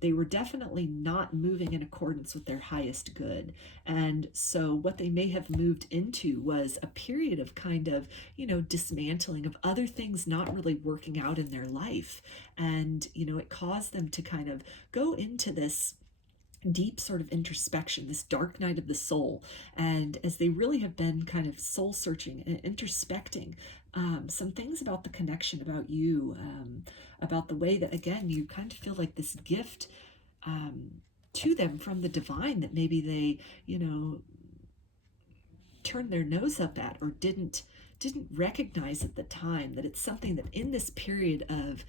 They were definitely not moving in accordance with their highest good. And so what they may have moved into was a period of kind of, dismantling of other things not really working out in their life. And, it caused them to kind of go into this deep sort of introspection, this dark night of the soul. And as they really have been kind of soul searching and introspecting some things about the connection, about you, about the way that, again, you kind of feel like this gift to them from the divine that maybe they, turned their nose up at or didn't recognize at the time, that it's something that in this period of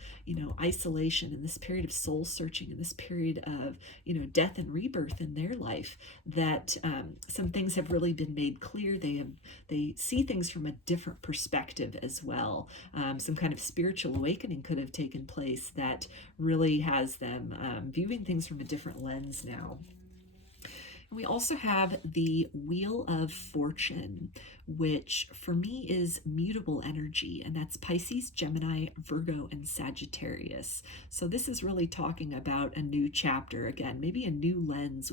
isolation, in this period of soul searching, in this period of death and rebirth in their life, that some things have really been made clear. They see things from a different perspective as well. Some kind of spiritual awakening could have taken place that really has them viewing things from a different lens now. We also have the Wheel of Fortune, which for me is mutable energy, and that's Pisces, Gemini, Virgo, and Sagittarius. So this is really talking about a new chapter, again, maybe a new lens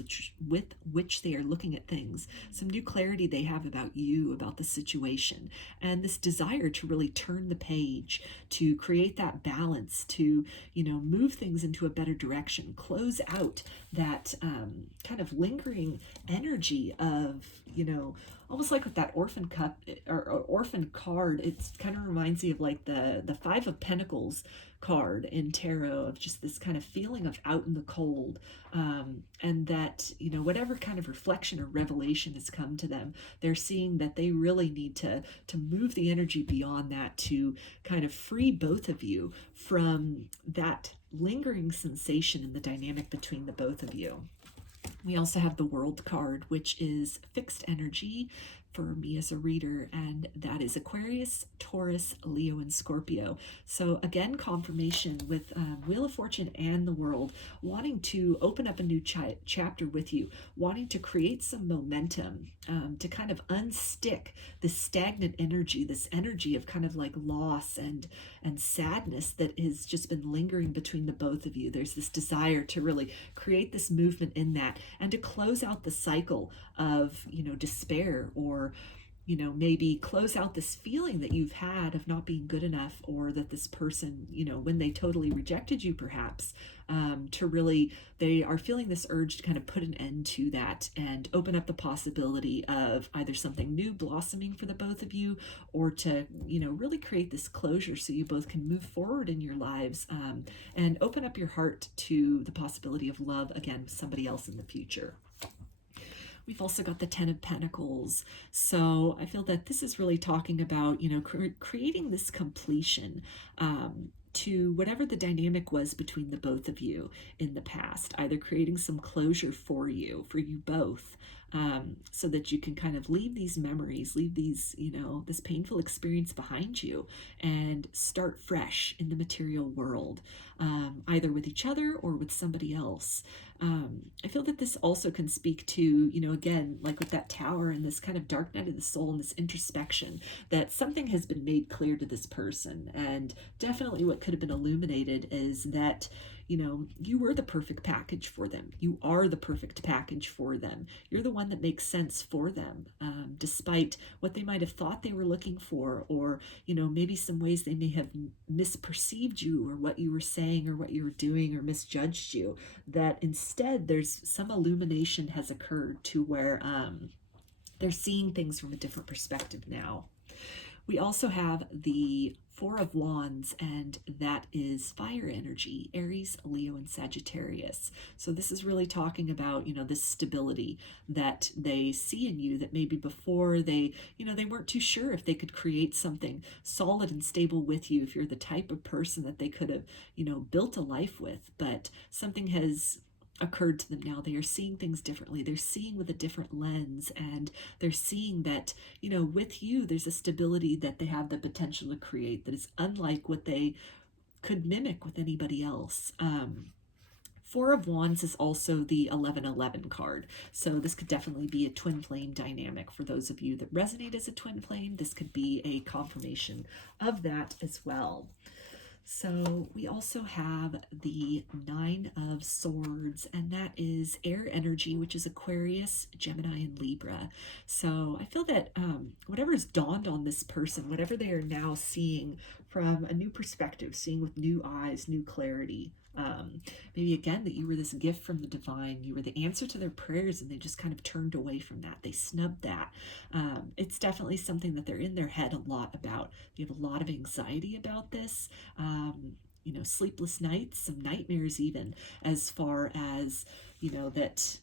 with which they are looking at things, some new clarity they have about you, about the situation, and this desire to really turn the page, to create that balance, to move things into a better direction, close out that kind of lingering energy of almost like with that orphan cup or orphan card. It kind of reminds me of like the Five of Pentacles card in tarot, of just this kind of feeling of out in the cold, and that whatever kind of reflection or revelation has come to them, they're seeing that they really need to move the energy beyond that, to kind of free both of you from that lingering sensation in the dynamic between the both of you. We also have the World card, which is fixed energy for me as a reader, and that is Aquarius, Taurus, Leo, and Scorpio. So again, confirmation with Wheel of Fortune and the World, wanting to open up a new chapter with you, wanting to create some momentum, to kind of unstick this stagnant energy, this energy of kind of like loss and sadness that has just been lingering between the both of you. There's this desire to really create this movement in that, and to close out the cycle of despair, or maybe close out this feeling that you've had of not being good enough, or that this person, when they totally rejected you perhaps, to really, they are feeling this urge to kind of put an end to that and open up the possibility of either something new blossoming for the both of you, or to really create this closure so you both can move forward in your lives, and open up your heart to the possibility of love again with somebody else in the future. We've also got the Ten of Pentacles. So I feel that this is really talking about, creating this completion to whatever the dynamic was between the both of you in the past, either creating some closure for you both, so that you can kind of leave these memories, leave these, this painful experience behind you, and start fresh in the material world, either with each other or with somebody else. I feel that this also can speak to, again, like with that Tower and this kind of dark night of the soul and this introspection, that something has been made clear to this person. And definitely what could have been illuminated is that, you were the perfect package for them. You are the perfect package for them. You're the one that makes sense for them, despite what they might have thought they were looking for, or, maybe some ways they may have misperceived you, or what you were saying, or what you were doing, or misjudged you, that instead there's some illumination has occurred to where they're seeing things from a different perspective now. We also have the Four of Wands, and that is fire energy, Aries, Leo, and Sagittarius. So this is really talking about, this stability that they see in you, that maybe before they weren't too sure if they could create something solid and stable with you, if you're the type of person that they could have, built a life with, but something has occurred to them now. They are seeing things differently. They're seeing with a different lens, and they're seeing that, with you, there's a stability that they have the potential to create that is unlike what they could mimic with anybody else. Four of Wands is also the 1111 card. So this could definitely be a twin flame dynamic for those of you that resonate as a twin flame. This could be a confirmation of that as well. So we also have the Nine of Swords, and that is air energy, which is Aquarius, Gemini, and Libra. So I feel that whatever has dawned on this person, whatever they are now seeing from a new perspective, seeing with new eyes, new clarity, maybe again that you were this gift from the divine, you were the answer to their prayers, and they just kind of turned away from that. They snubbed that. It's definitely something that they're in their head a lot about. They have a lot of anxiety about this. Sleepless nights, some nightmares even, as far as, that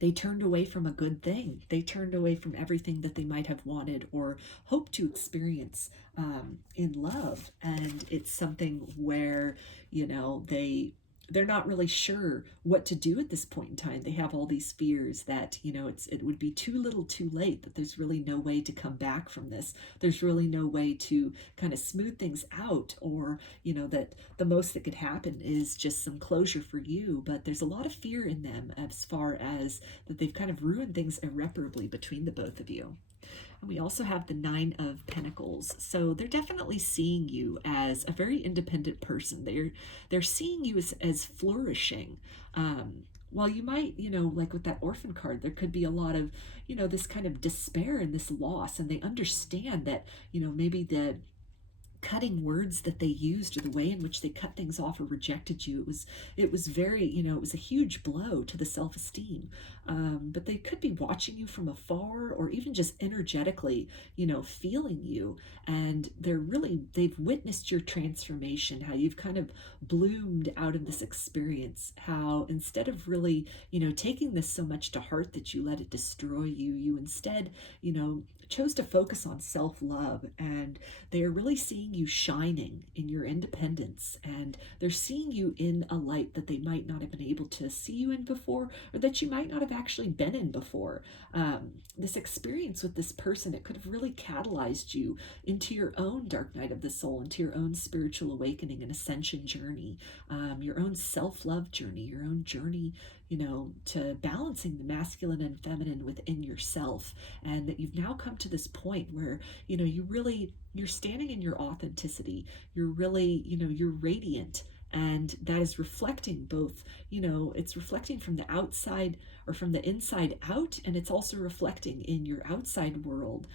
they turned away from a good thing. They turned away from everything that they might have wanted or hoped to experience in love. And it's something where, they're not really sure what to do at this point in time. They have all these fears that, it would be too little too late, that there's really no way to come back from this. There's really no way to kind of smooth things out, or, that the most that could happen is just some closure for you. But there's a lot of fear in them as far as that they've kind of ruined things irreparably between the both of you. And we also have the Nine of Pentacles. So they're definitely seeing you as a very independent person. They're seeing you as flourishing. While you might, like with that orphan card, there could be a lot of, this kind of despair and this loss. And they understand that, maybe the cutting words that they used, or the way in which they cut things off or rejected you, it was very, it was a huge blow to the self-esteem. But they could be watching you from afar, or even just energetically, feeling you. And they've witnessed your transformation, how you've kind of bloomed out of this experience, how instead of really, taking this so much to heart that you let it destroy you, you instead, chose to focus on self-love. And they are really seeing you shining in your independence, and they're seeing you in a light that they might not have been able to see you in before, or that you might not have actually been in before. This experience with this person, it could have really catalyzed you into your own dark night of the soul, into your own spiritual awakening and ascension journey, your own self-love journey, your own journey, to balancing the masculine and feminine within yourself. And that you've now come to this point where, you're standing in your authenticity. You're really, you're radiant. And that is reflecting both, it's reflecting from the outside, or from the inside out, and it's also reflecting in your outside world,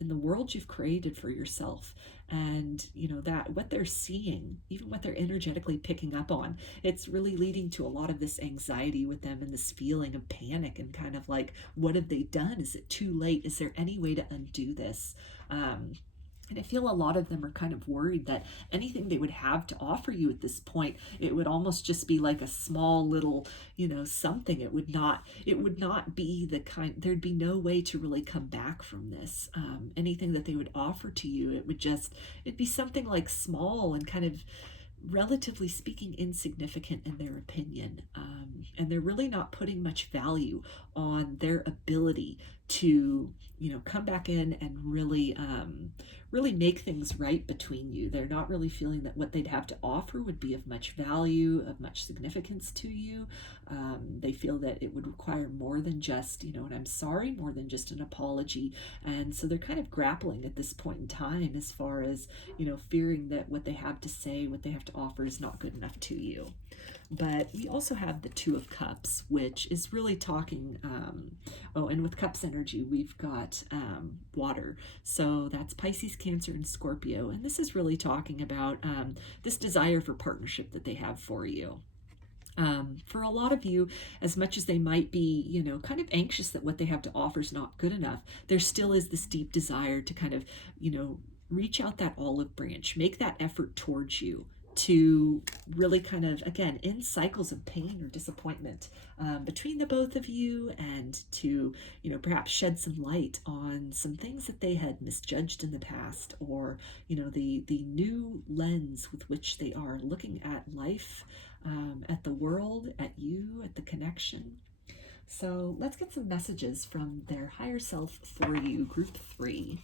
in the world you've created for yourself. And, that what they're seeing, even what they're energetically picking up on, it's really leading to a lot of this anxiety with them, and this feeling of panic, and kind of like, what have they done? Is it too late? Is there any way to undo this? And I feel a lot of them are kind of worried that anything they would have to offer you at this point, it would almost just be like a small little, something. It would not be the kind, there'd be no way to really come back from this. Anything that they would offer to you, it'd be something like small and kind of, relatively speaking, insignificant in their opinion. And they're really not putting much value on their ability to, come back in and really really make things right between you. They're not really feeling that what they'd have to offer would be of much value, of much significance to you. They feel that it would require more than just, and I'm sorry, more than just an apology. And so they're kind of grappling at this point in time as far as, fearing that what they have to say, what they have to offer is not good enough to you. But we also have the Two of Cups, which is really talking, and with Cups energy, we've got water. So that's Pisces, Cancer, and Scorpio. And this is really talking about this desire for partnership that they have for you. For a lot of you, as much as they might be, kind of anxious that what they have to offer is not good enough, there still is this deep desire to kind of, reach out that olive branch, make that effort towards you, to really kind of, again, end cycles of pain or disappointment between the both of you, and to, perhaps shed some light on some things that they had misjudged in the past, or, the new lens with which they are looking at life, at the world, at you, at the connection. So let's get some messages from their higher self for you, group 3.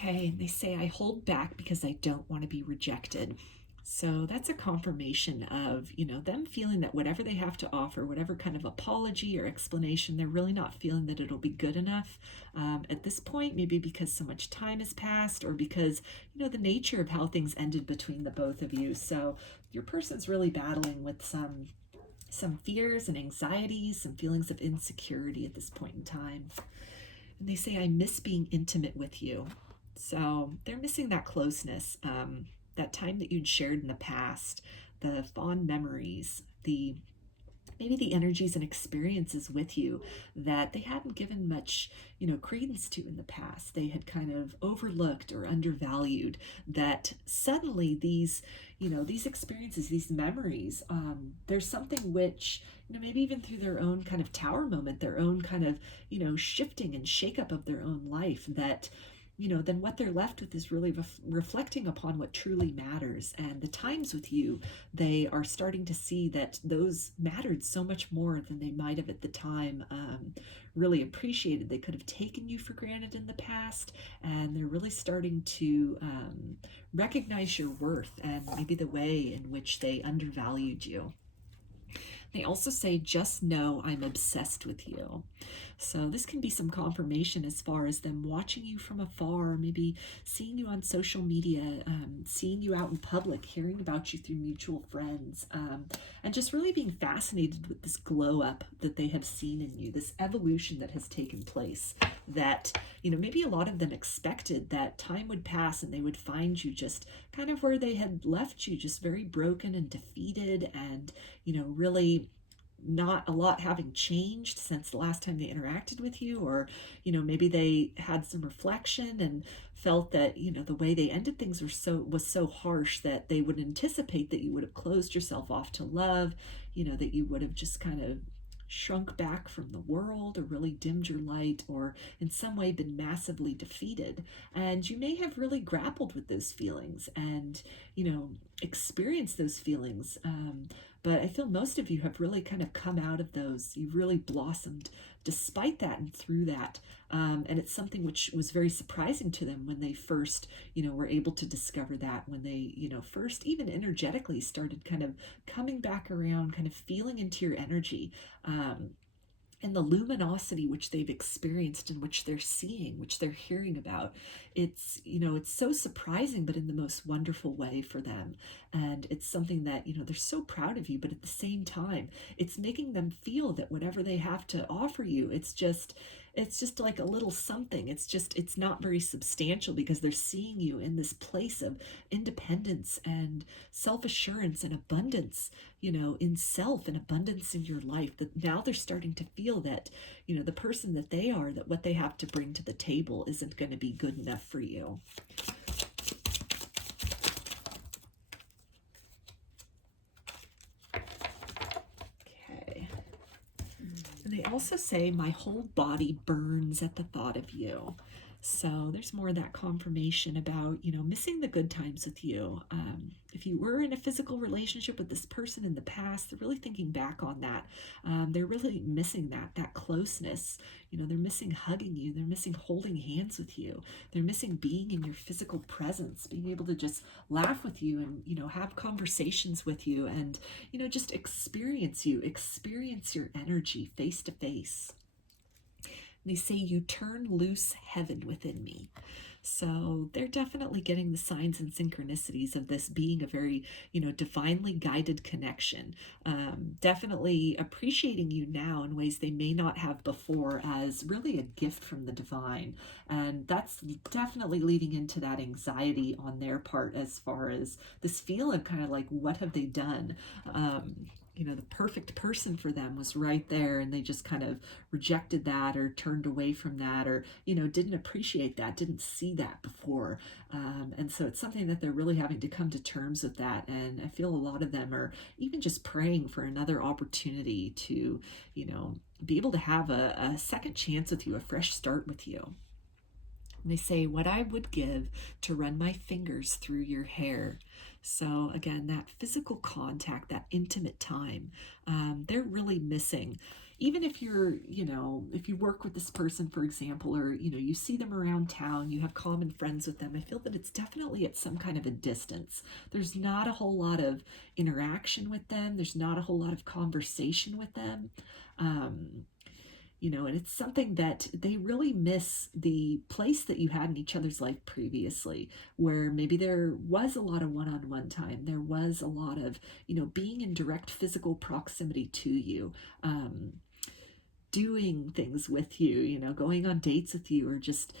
Okay, and they say, I hold back because I don't want to be rejected. So that's a confirmation of, them feeling that whatever they have to offer, whatever kind of apology or explanation, they're really not feeling that it'll be good enough at this point, maybe because so much time has passed, or because, the nature of how things ended between the both of you. So your person's really battling with some fears and anxieties, some feelings of insecurity at this point in time. And they say, I miss being intimate with you. So they're missing that closeness, that time that you'd shared in the past, the fond memories, maybe the energies and experiences with you that they hadn't given much, credence to in the past. They had kind of overlooked or undervalued, that suddenly these experiences, these memories, there's something which, maybe even through their own kind of tower moment, their own kind of, shifting and shakeup of their own life, that then what they're left with is really reflecting upon what truly matters. And the times with you, they are starting to see that those mattered so much more than they might have at the time really appreciated. They could have taken you for granted in the past, and they're really starting to recognize your worth and maybe the way in which they undervalued you. They also say, just know I'm obsessed with you. So this can be some confirmation as far as them watching you from afar, maybe seeing you on social media, seeing you out in public, hearing about you through mutual friends, and just really being fascinated with this glow up that they have seen in you, this evolution that has taken place, that, maybe a lot of them expected that time would pass and they would find you just kind of where they had left you, just very broken and defeated, and, really not a lot having changed since the last time they interacted with you. Or, maybe they had some reflection and felt that, the way they ended things was so harsh that they would anticipate that you would have closed yourself off to love, that you would have just kind of shrunk back from the world, or really dimmed your light, or in some way been massively defeated. And you may have really grappled with those feelings and, experienced those feelings. But I feel most of you have really kind of come out of those. You've really blossomed despite that and through that. And it's something which was very surprising to them when they first, were able to discover that, when they, first even energetically started kind of coming back around, kind of feeling into your energy. And the luminosity which they've experienced, and which they're seeing, which they're hearing about, it's so surprising, but in the most wonderful way for them. And it's something that, they're so proud of you, but at the same time, it's making them feel that whatever they have to offer you, it's just like a little something. It's not very substantial, because they're seeing you in this place of independence and self-assurance and abundance, in self, and abundance in your life, that now they're starting to feel that, the person that they are, that what they have to bring to the table isn't going to be good enough for you. also say, my whole body burns at the thought of you. So there's more of that confirmation about, missing the good times with you. If you were in a physical relationship with this person in the past, they're really thinking back on that. They're really missing that closeness. They're missing hugging you. They're missing holding hands with you. They're missing being in your physical presence, being able to just laugh with you and, have conversations with you and, just experience your energy face to face. They say, you turn loose heaven within me. So they're definitely getting the signs and synchronicities of this being a very, divinely guided connection. Definitely appreciating you now in ways they may not have before as really a gift from the divine. And that's definitely leading into that anxiety on their part as far as this feel of kind of like, what have they done? The perfect person for them was right there, and they just kind of rejected that or turned away from that, or, didn't appreciate that, didn't see that before. And so it's something that they're really having to come to terms with that. And I feel a lot of them are even just praying for another opportunity to, be able to have a second chance with you, a fresh start with you. And they say, what I would give to run my fingers through your hair. So again, that physical contact, that intimate time, they're really missing. Even if you're, if you work with this person, for example, or, you see them around town, you have common friends with them, I feel that it's definitely at some kind of a distance. There's not a whole lot of interaction with them. There's not a whole lot of conversation with them. And it's something that they really miss the place that you had in each other's life previously, where maybe there was a lot of one-on-one time. There was a lot of, being in direct physical proximity to you, doing things with you, going on dates with you, or just,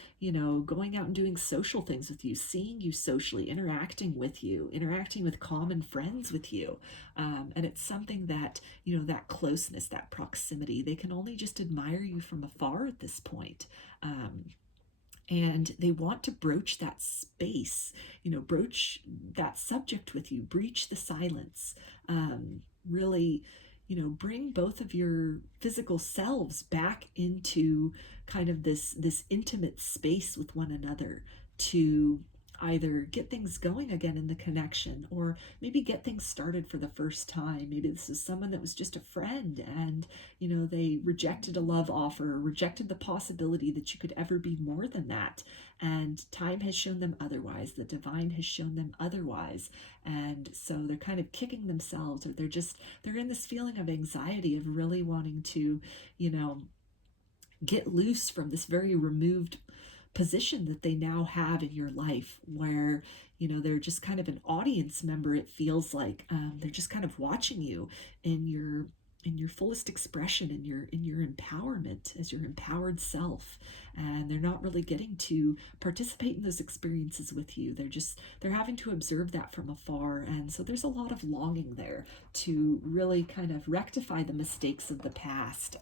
going out and doing social things with you, seeing you socially, interacting with you, interacting with common friends with you. And it's something that, that closeness, that proximity, they can only just admire you from afar at this point. And they want to broach that space, broach that subject with you, breach the silence, really, bring both of your physical selves back into kind of this intimate space with one another to either get things going again in the connection, or maybe get things started for the first time. Maybe this is someone that was just a friend and, they rejected a love offer, or rejected the possibility that you could ever be more than that. And time has shown them otherwise. The divine has shown them otherwise. And so they're kind of kicking themselves, or they're in this feeling of anxiety of really wanting to, get loose from this very removed position that they now have in your life, where they're just kind of an audience member. It feels like they're just kind of watching you in your fullest expression, in your empowerment as your empowered self, and they're not really getting to participate in those experiences with you. They're having to observe that from afar. And so there's a lot of longing there to really kind of rectify the mistakes of the past,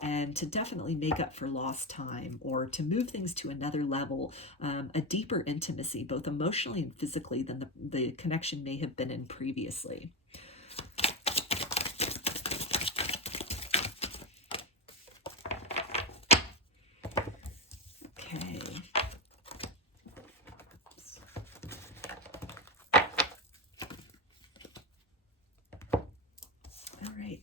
and to definitely make up for lost time, or to move things to another level, a deeper intimacy, both emotionally and physically, than the connection may have been in previously.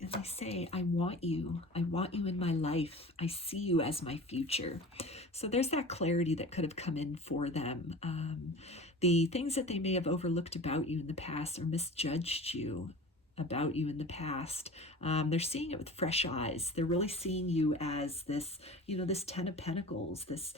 And they say, I want you in my life. I see you as my future. So there's that clarity that could have come in for them. The things that they may have overlooked about you in the past, or misjudged you about you in the past, they're seeing it with fresh eyes. They're really seeing you as this, this 10 of Pentacles, this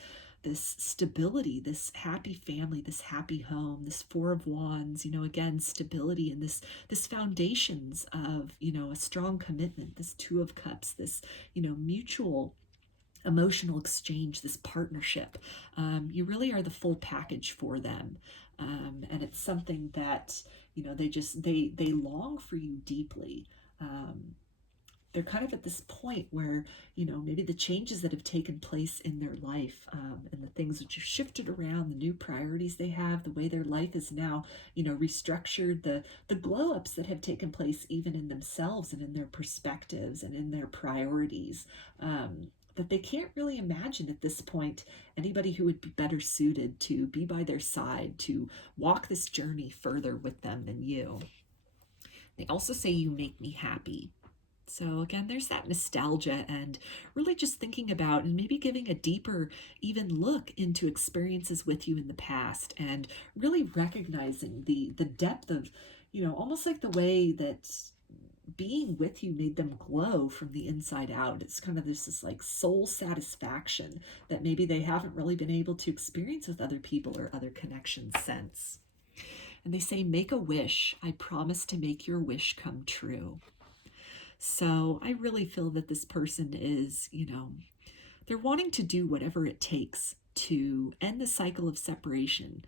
stability, this happy family, this happy home, this 4 of Wands, again, stability, and this foundations of, a strong commitment, this 2 of Cups, this, mutual emotional exchange, this partnership. You really are the full package for them. And it's something that, they long for you deeply. they're kind of at this point where, maybe the changes that have taken place in their life, and the things that have shifted around, the new priorities they have, the way their life is now, restructured, the glow-ups that have taken place even in themselves and in their perspectives and in their priorities, that they can't really imagine at this point anybody who would be better suited to be by their side, to walk this journey further with them than you. They also say you make me happy. So again, there's that nostalgia and really just thinking about and maybe giving a deeper even look into experiences with you in the past, and really recognizing the depth of, almost like the way that being with you made them glow from the inside out. It's kind of this like soul satisfaction that maybe they haven't really been able to experience with other people or other connections since. And they say, make a wish. I promise to make your wish come true. So I really feel that this person is, they're wanting to do whatever it takes to end the cycle of separation,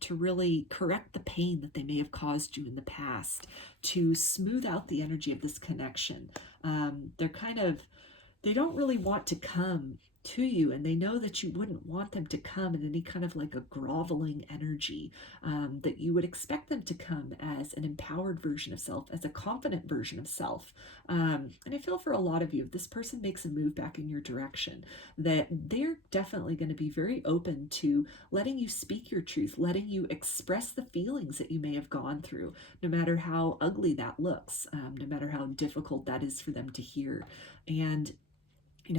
to really correct the pain that they may have caused you in the past, to smooth out the energy of this connection. They don't really want to come to you, and they know that you wouldn't want them to come in any kind of like a groveling energy, that you would expect them to come as an empowered version of self, as a confident version of self. And I feel for a lot of you, if this person makes a move back in your direction, that they're definitely going to be very open to letting you speak your truth, letting you express the feelings that you may have gone through, no matter how ugly that looks, no matter how difficult that is for them to hear. And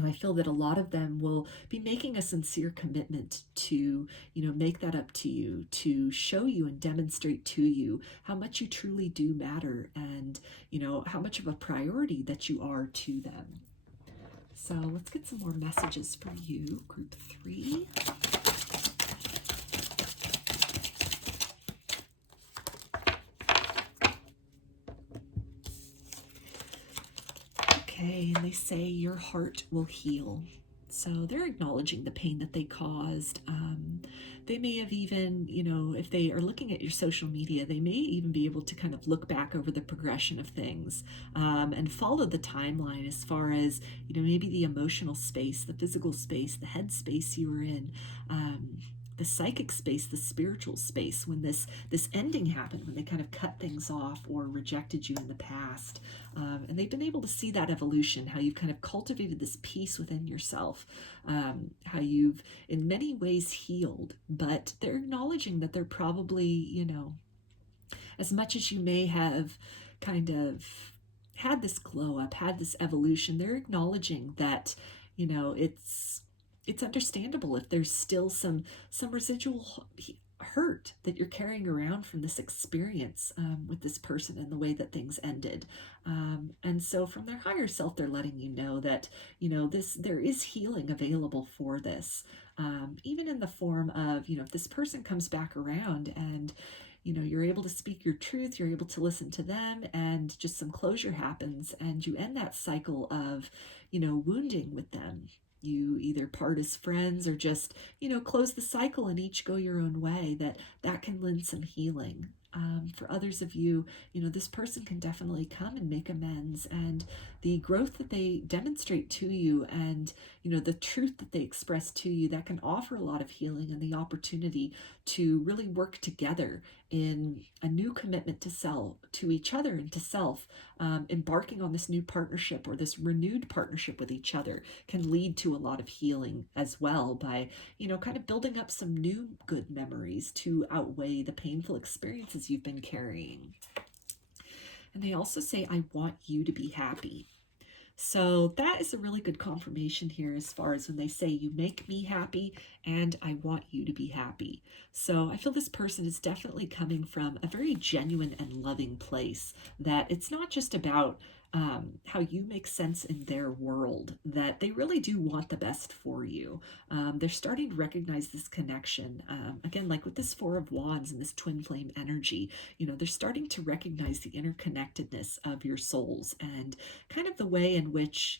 I feel that a lot of them will be making a sincere commitment to, make that up to you, to show you and demonstrate to you how much you truly do matter, and, how much of a priority that you are to them. So let's get some more messages for you, group 3. Okay, and they say your heart will heal. So they're acknowledging the pain that they caused. They may have even, if they are looking at your social media, they may even be able to kind of look back over the progression of things, and follow the timeline as far as, maybe the emotional space, the physical space, the head space you were in, the psychic space, the spiritual space, when this ending happened, when they kind of cut things off or rejected you in the past. And they've been able to see that evolution, how you've kind of cultivated this peace within yourself, how you've in many ways healed, but they're acknowledging that they're probably, as much as you may have kind of had this glow up, had this evolution, they're acknowledging that, it's understandable if there's still some residual hurt that you're carrying around from this experience, with this person and the way that things ended. And so from their higher self, they're letting you know that, there is healing available for this, even in the form of, if this person comes back around and, you're able to speak your truth, you're able to listen to them, and just some closure happens, and you end that cycle of, wounding with them. You either part as friends or just, close the cycle and each go your own way, that can lend some healing. For others of you, this person can definitely come and make amends, and the growth that they demonstrate to you and, the truth that they express to you, that can offer a lot of healing and the opportunity to really work together in a new commitment to each other and to self. Embarking on this new partnership or this renewed partnership with each other can lead to a lot of healing as well, by, kind of building up some new good memories to outweigh the painful experiences you've been carrying. And they also say, I want you to be happy. So that is a really good confirmation here as far as when they say you make me happy and I want you to be happy. So I feel this person is definitely coming from a very genuine and loving place, that it's not just about how you make sense in their world, that they really do want the best for you. They're starting to recognize this connection. Again, like with this Four of Wands and this twin flame energy, they're starting to recognize the interconnectedness of your souls and kind of the way in which,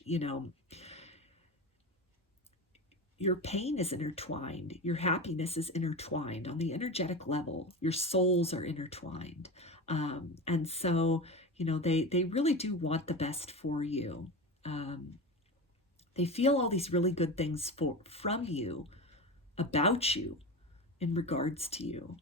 your pain is intertwined, your happiness is intertwined on the energetic level, your souls are intertwined. And so, you know, they really do want the best for you. They feel all these really good things from you, about you, in regards to you.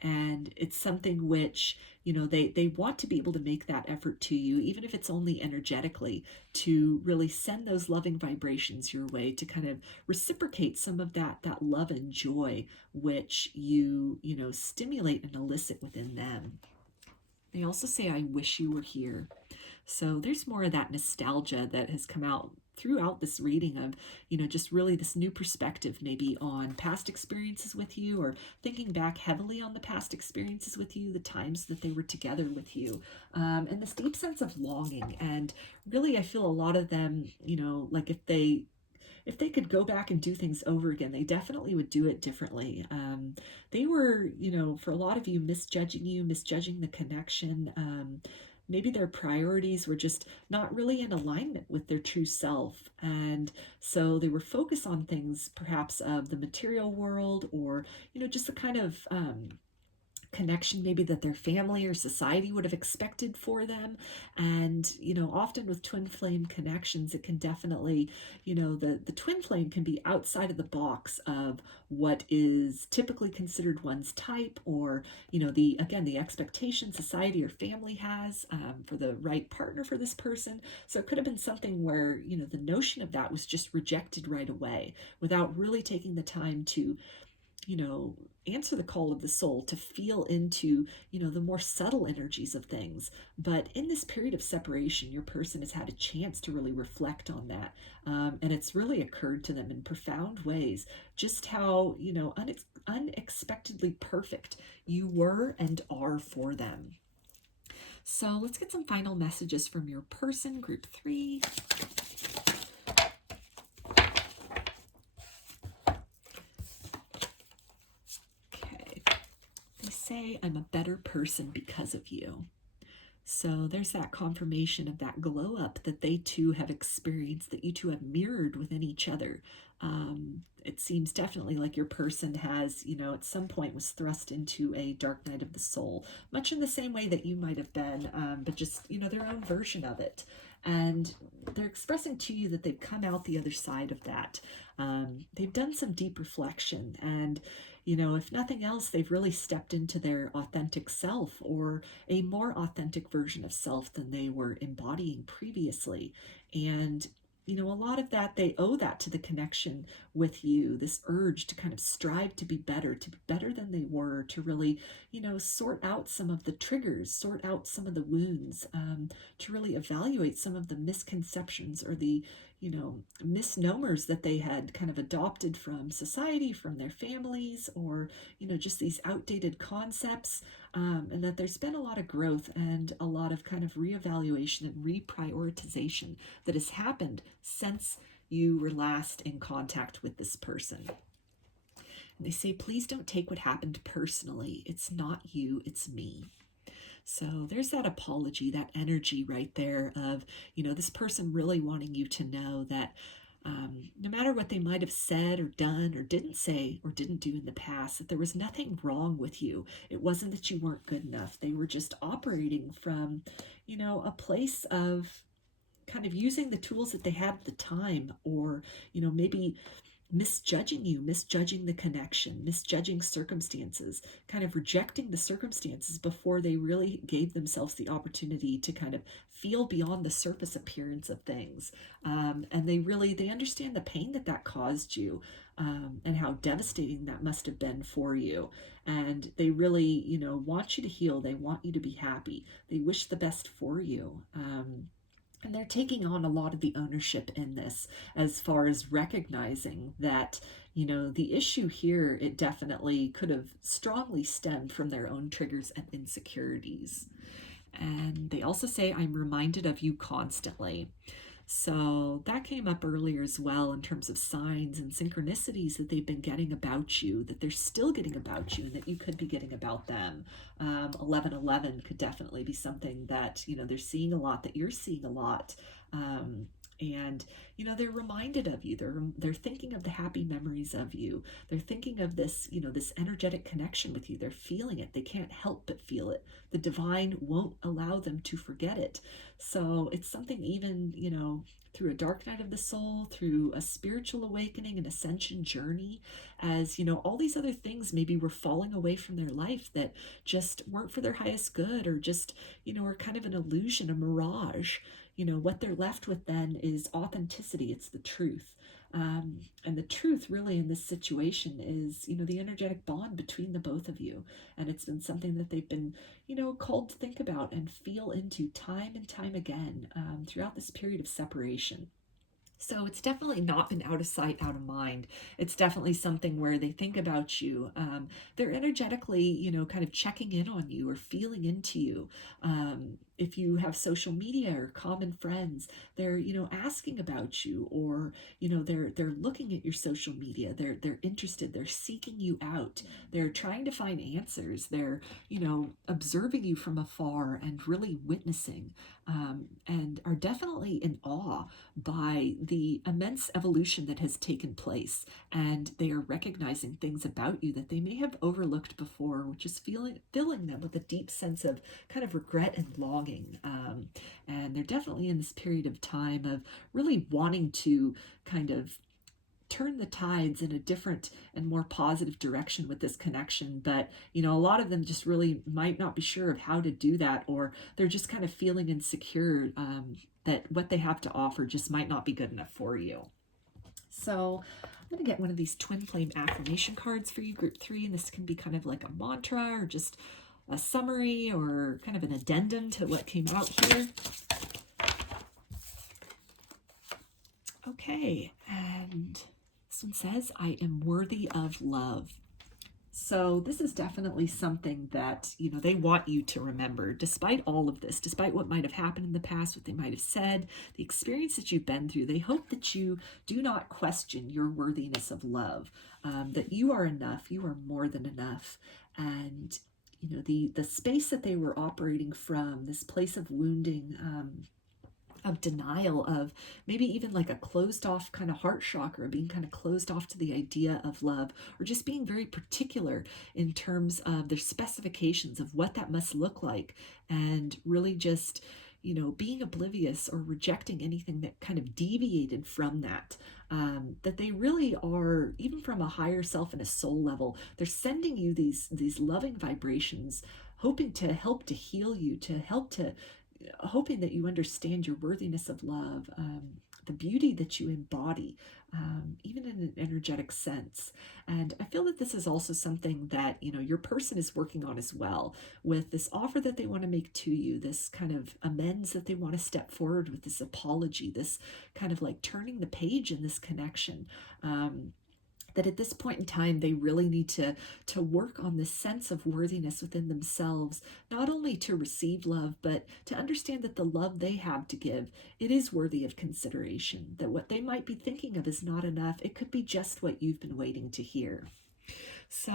And it's something which, you know, they want to be able to make that effort to you, even if it's only energetically, to really send those loving vibrations your way, to kind of reciprocate some of that love and joy which you know, stimulate and elicit within them. They also say, I wish you were here. So there's more of that nostalgia that has come out throughout this reading of, you know, just really this new perspective maybe on past experiences with you, or thinking back heavily on the past experiences with you, the times that they were together with you, and this deep sense of longing. And really, I feel a lot of them, you know, like if they could go back and do things over again, they definitely would do it differently. They were, you know, for a lot of you, misjudging the connection. Maybe their priorities were just not really in alignment with their true self. And so they were focused on things perhaps of the material world, or, you know, just the kind of connection maybe that their family or society would have expected for them. And, you know, often with twin flame connections, it can definitely, you know, the twin flame can be outside of the box of what is typically considered one's type, or, you know, the expectation society or family has for the right partner for this person. So it could have been something where, you know, the notion of that was just rejected right away, without really taking the time to, you know, answer the call of the soul, to feel into, you know, the more subtle energies of things. But in this period of separation, your person has had a chance to really reflect on that. And it's really occurred to them in profound ways just how, you know, unexpectedly perfect you were and are for them. So let's get some final messages from your person, group 3. Say, I'm a better person because of you. So there's that confirmation of that glow up that they too have experienced, that you two have mirrored within each other. It seems definitely like your person has, you know, at some point was thrust into a dark night of the soul, much in the same way that you might have been, but just, you know, their own version of it. And they're expressing to you that they've come out the other side of that. They've done some deep reflection, and, you know, if nothing else, they've really stepped into their authentic self, or a more authentic version of self than they were embodying previously. And, you know, a lot of that, they owe that to the connection with you, this urge to kind of strive to be better than they were, to really, you know, sort out some of the triggers, sort out some of the wounds, to really evaluate some of the misconceptions or the, you know, misnomers that they had kind of adopted from society, from their families, or, you know, just these outdated concepts, and that there's been a lot of growth and a lot of kind of reevaluation and reprioritization that has happened since you were last in contact with this person. And they say, please don't take what happened personally. It's not you, it's me. So there's that apology, that energy right there of, you know, this person really wanting you to know that no matter what they might have said or done or didn't say or didn't do in the past, that there was nothing wrong with you. It wasn't that you weren't good enough. They were just operating from, you know, a place of kind of using the tools that they had at the time, or, you know, maybe misjudging you, misjudging the connection, misjudging circumstances, kind of rejecting the circumstances before they really gave themselves the opportunity to kind of feel beyond the surface appearance of things. And they understand the pain that caused you, and how devastating that must have been for you. And they really, you know, want you to heal. They want you to be happy. They wish the best for you. And they're taking on a lot of the ownership in this, as far as recognizing that, you know, the issue here, it definitely could have strongly stemmed from their own triggers and insecurities. And they also say, I'm reminded of you constantly. So that came up earlier as well, in terms of signs and synchronicities that they've been getting about you, that they're still getting about you, and that you could be getting about them. 1111 could definitely be something that, you know, they're seeing a lot, that you're seeing a lot. And, you know, they're reminded of you. They're thinking of the happy memories of you. They're thinking of this, you know, this energetic connection with you. They're feeling it. They can't help but feel it. The divine won't allow them to forget it. So it's something, even, you know, through a dark night of the soul, through a spiritual awakening, an ascension journey, as, you know, all these other things maybe were falling away from their life that just weren't for their highest good, or just, you know, are kind of an illusion, a mirage. You know, what they're left with then is authenticity. It's the truth. And the truth really in this situation is, you know, the energetic bond between the both of you. And it's been something that they've been, you know, called to think about and feel into time and time again throughout this period of separation. So it's definitely not been out of sight, out of mind. It's definitely something where they think about you. They're energetically, you know, kind of checking in on you or feeling into you. If you have social media or common friends, they're, you know, asking about you, or, you know, they're looking at your social media. They're interested. They're seeking you out. They're trying to find answers. They're, you know, observing you from afar and really witnessing, and are definitely in awe by the immense evolution that has taken place. And they are recognizing things about you that they may have overlooked before, which is filling them with a deep sense of kind of regret and longing. And they're definitely in this period of time of really wanting to kind of turn the tides in a different and more positive direction with this connection. But, you know, a lot of them just really might not be sure of how to do that, or they're just kind of feeling insecure that what they have to offer just might not be good enough for you. So I'm going to get one of these twin flame affirmation cards for you, group 3, and this can be kind of like a mantra or just a summary or kind of an addendum to what came out here. Okay, and this one says, I am worthy of love. So this is definitely something that, you know, they want you to remember, despite all of this, despite what might have happened in the past, what they might have said, the experience that you've been through. They hope that you do not question your worthiness of love, that you are enough, you are more than enough. And, you know, the space that they were operating from, this place of wounding, of denial, of maybe even like a closed off kind of heart chakra, being kind of closed off to the idea of love, or just being very particular in terms of their specifications of what that must look like, and really just, you know, being oblivious or rejecting anything that kind of deviated from that. That they really are, even from a higher self and a soul level, they're sending you these loving vibrations, hoping to help to heal you, to help to, hoping that you understand your worthiness of love, the beauty that you embody, even in an energetic sense. And I feel that this is also something that, you know, your person is working on as well, with this offer that they want to make to you, this kind of amends that they want to step forward with, this apology, this kind of like turning the page in this connection. That at this point in time, they really need to work on this sense of worthiness within themselves, not only to receive love, but to understand that the love they have to give, it is worthy of consideration, that what they might be thinking of is not enough. It could be just what you've been waiting to hear. So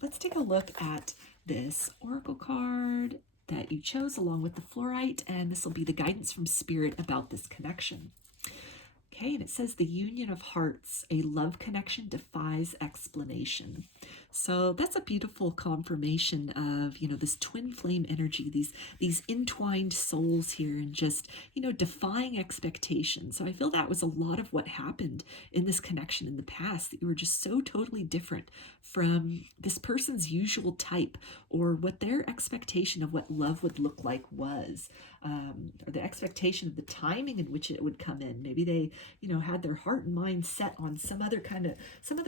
let's take a look at this oracle card that you chose along with the fluorite, and this will be the guidance from Spirit about this connection. Okay, and it says the union of hearts, a love connection defies explanation. So that's a beautiful confirmation of, you know, this twin flame energy, these entwined souls here, and just, you know, defying expectations. So I feel that was a lot of what happened in this connection in the past, that you were just so totally different from this person's usual type, or what their expectation of what love would look like was, or the expectation of the timing in which it would come in. Maybe they, you know, had their heart and mind set on some other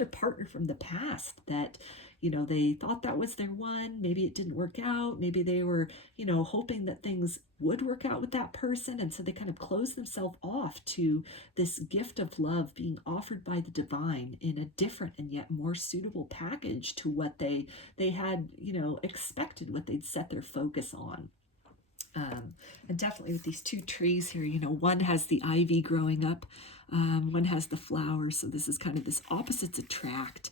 partner from the past that, you know, they thought that was their one. Maybe it didn't work out. Maybe they were, you know, hoping that things would work out with that person. And so they kind of closed themselves off to this gift of love being offered by the divine in a different and yet more suitable package to what they had, you know, expected, what they'd set their focus on. And definitely with these two trees here, you know, one has the ivy growing up, one has the flowers. So this is kind of this opposites attract,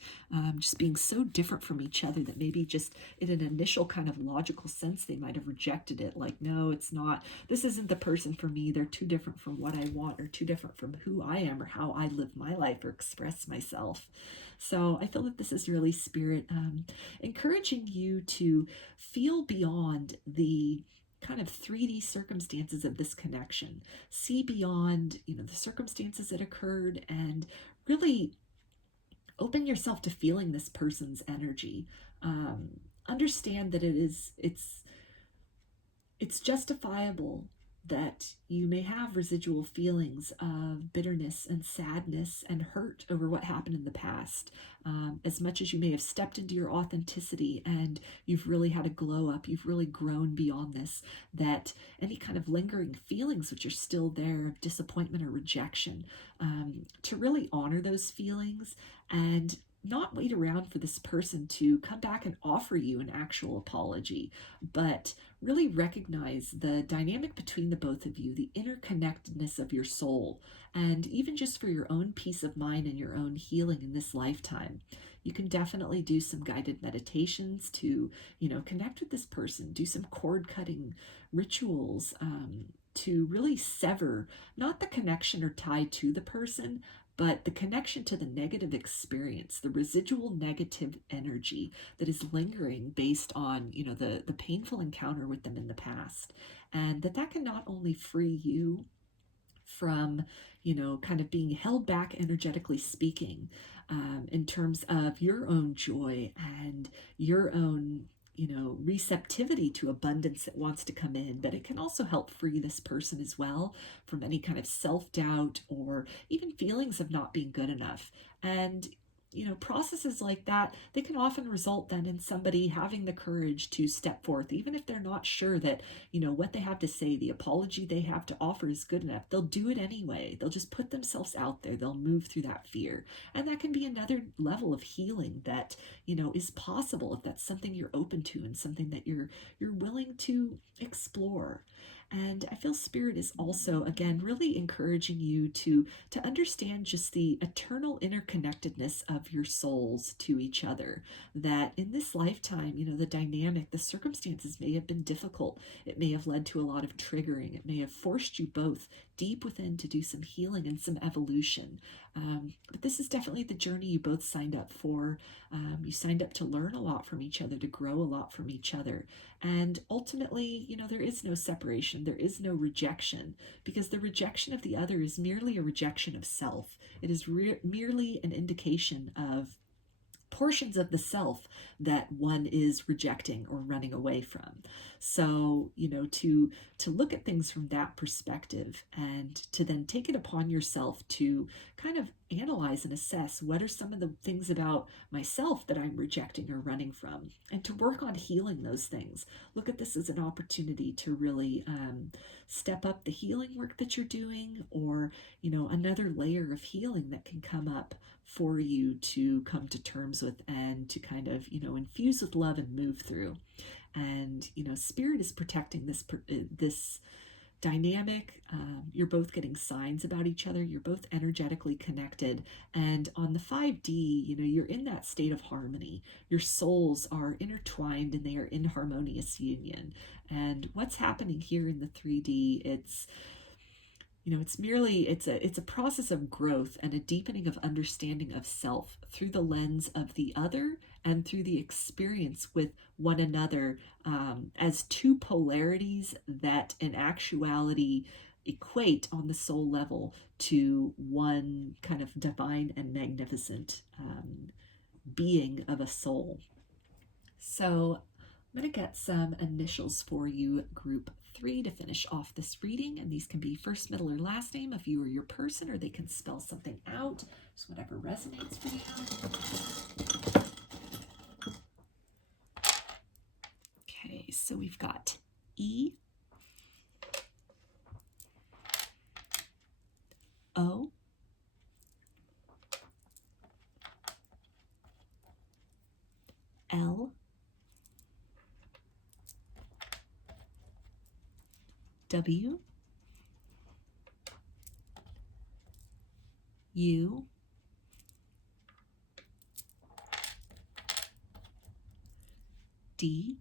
just being so different from each other that maybe just in an initial kind of logical sense, they might have rejected it. Like, no, it's not, this isn't the person for me. They're too different from what I want, or too different from who I am or how I live my life or express myself. So I feel that this is really Spirit encouraging you to feel beyond the kind of 3D circumstances of this connection. See beyond, you know, the circumstances that occurred, and really open yourself to feeling this person's energy. Understand that it's justifiable that you may have residual feelings of bitterness and sadness and hurt over what happened in the past. As much as you may have stepped into your authenticity and you've really had a glow up, you've really grown beyond this, that any kind of lingering feelings which are still there of disappointment or rejection, to really honor those feelings and not wait around for this person to come back and offer you an actual apology, but really recognize the dynamic between the both of you, the interconnectedness of your soul, and even just for your own peace of mind and your own healing in this lifetime. You can definitely do some guided meditations to, you know, connect with this person, do some cord cutting rituals, to really sever not the connection or tie to the person, but the connection to the negative experience, the residual negative energy that is lingering based on, you know, the painful encounter with them in the past. And that can not only free you from, you know, kind of being held back energetically speaking, in terms of your own joy and your own, you know, receptivity to abundance that wants to come in, but it can also help free this person as well from any kind of self-doubt or even feelings of not being good enough. And, you know, processes like that, they can often result then in somebody having the courage to step forth, even if they're not sure that, you know, what they have to say, the apology they have to offer is good enough. They'll do it anyway. They'll just put themselves out there. They'll move through that fear. And that can be another level of healing that, you know, is possible if that's something you're open to and something that you're willing to explore. And I feel Spirit is also, again, really encouraging you to understand just the eternal interconnectedness of your souls to each other. That in this lifetime, you know, the dynamic, the circumstances may have been difficult. It may have led to a lot of triggering. It may have forced you both deep within to do some healing and some evolution. But this is definitely the journey you both signed up for. You signed up to learn a lot from each other, to grow a lot from each other. And ultimately, you know, there is no separation. There is no rejection, because the rejection of the other is merely a rejection of self. It is merely an indication of portions of the self that one is rejecting or running away from. So, you know, to look at things from that perspective, and to then take it upon yourself to kind of analyze and assess what are some of the things about myself that I'm rejecting or running from, and to work on healing those things. Look at this as an opportunity to really step up the healing work that you're doing, or, you know, another layer of healing that can come up for you to come to terms with, and to kind of, you know, infuse with love and move through. And, you know, Spirit is protecting this dynamic. You're both getting signs about each other. You're both energetically connected. And on the 5D, you know, you're in that state of harmony. Your souls are intertwined and they are in harmonious union. And what's happening here in the 3D, it's, you know, it's a process of growth and a deepening of understanding of self through the lens of the other, and through the experience with one another, as two polarities that in actuality equate on the soul level to one kind of divine and magnificent being of a soul. So I'm going to get some initials for you, group 3, to finish off this reading. And these can be first, middle, or last name of you or your person, or they can spell something out. Just whatever resonates for you. Okay, so we've got E, O, L, W, U, D,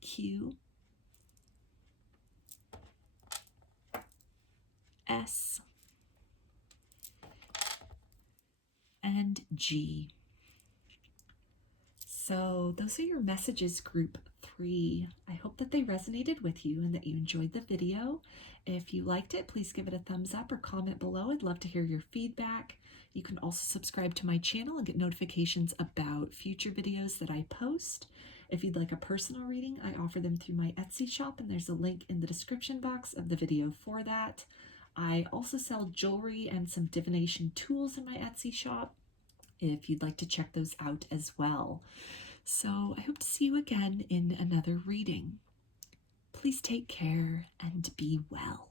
Q, S, and G. So those are your messages group 3. I hope that they resonated with you and that you enjoyed the video. If you liked it, please give it a thumbs up or comment below. I'd love to hear your feedback. You can also subscribe to my channel and get notifications about future videos that I post. If you'd like a personal reading, I offer them through my Etsy shop, and there's a link in the description box of the video for that. I also sell jewelry and some divination tools in my Etsy shop, if you'd like to check those out as well. So I hope to see you again in another reading. Please take care and be well.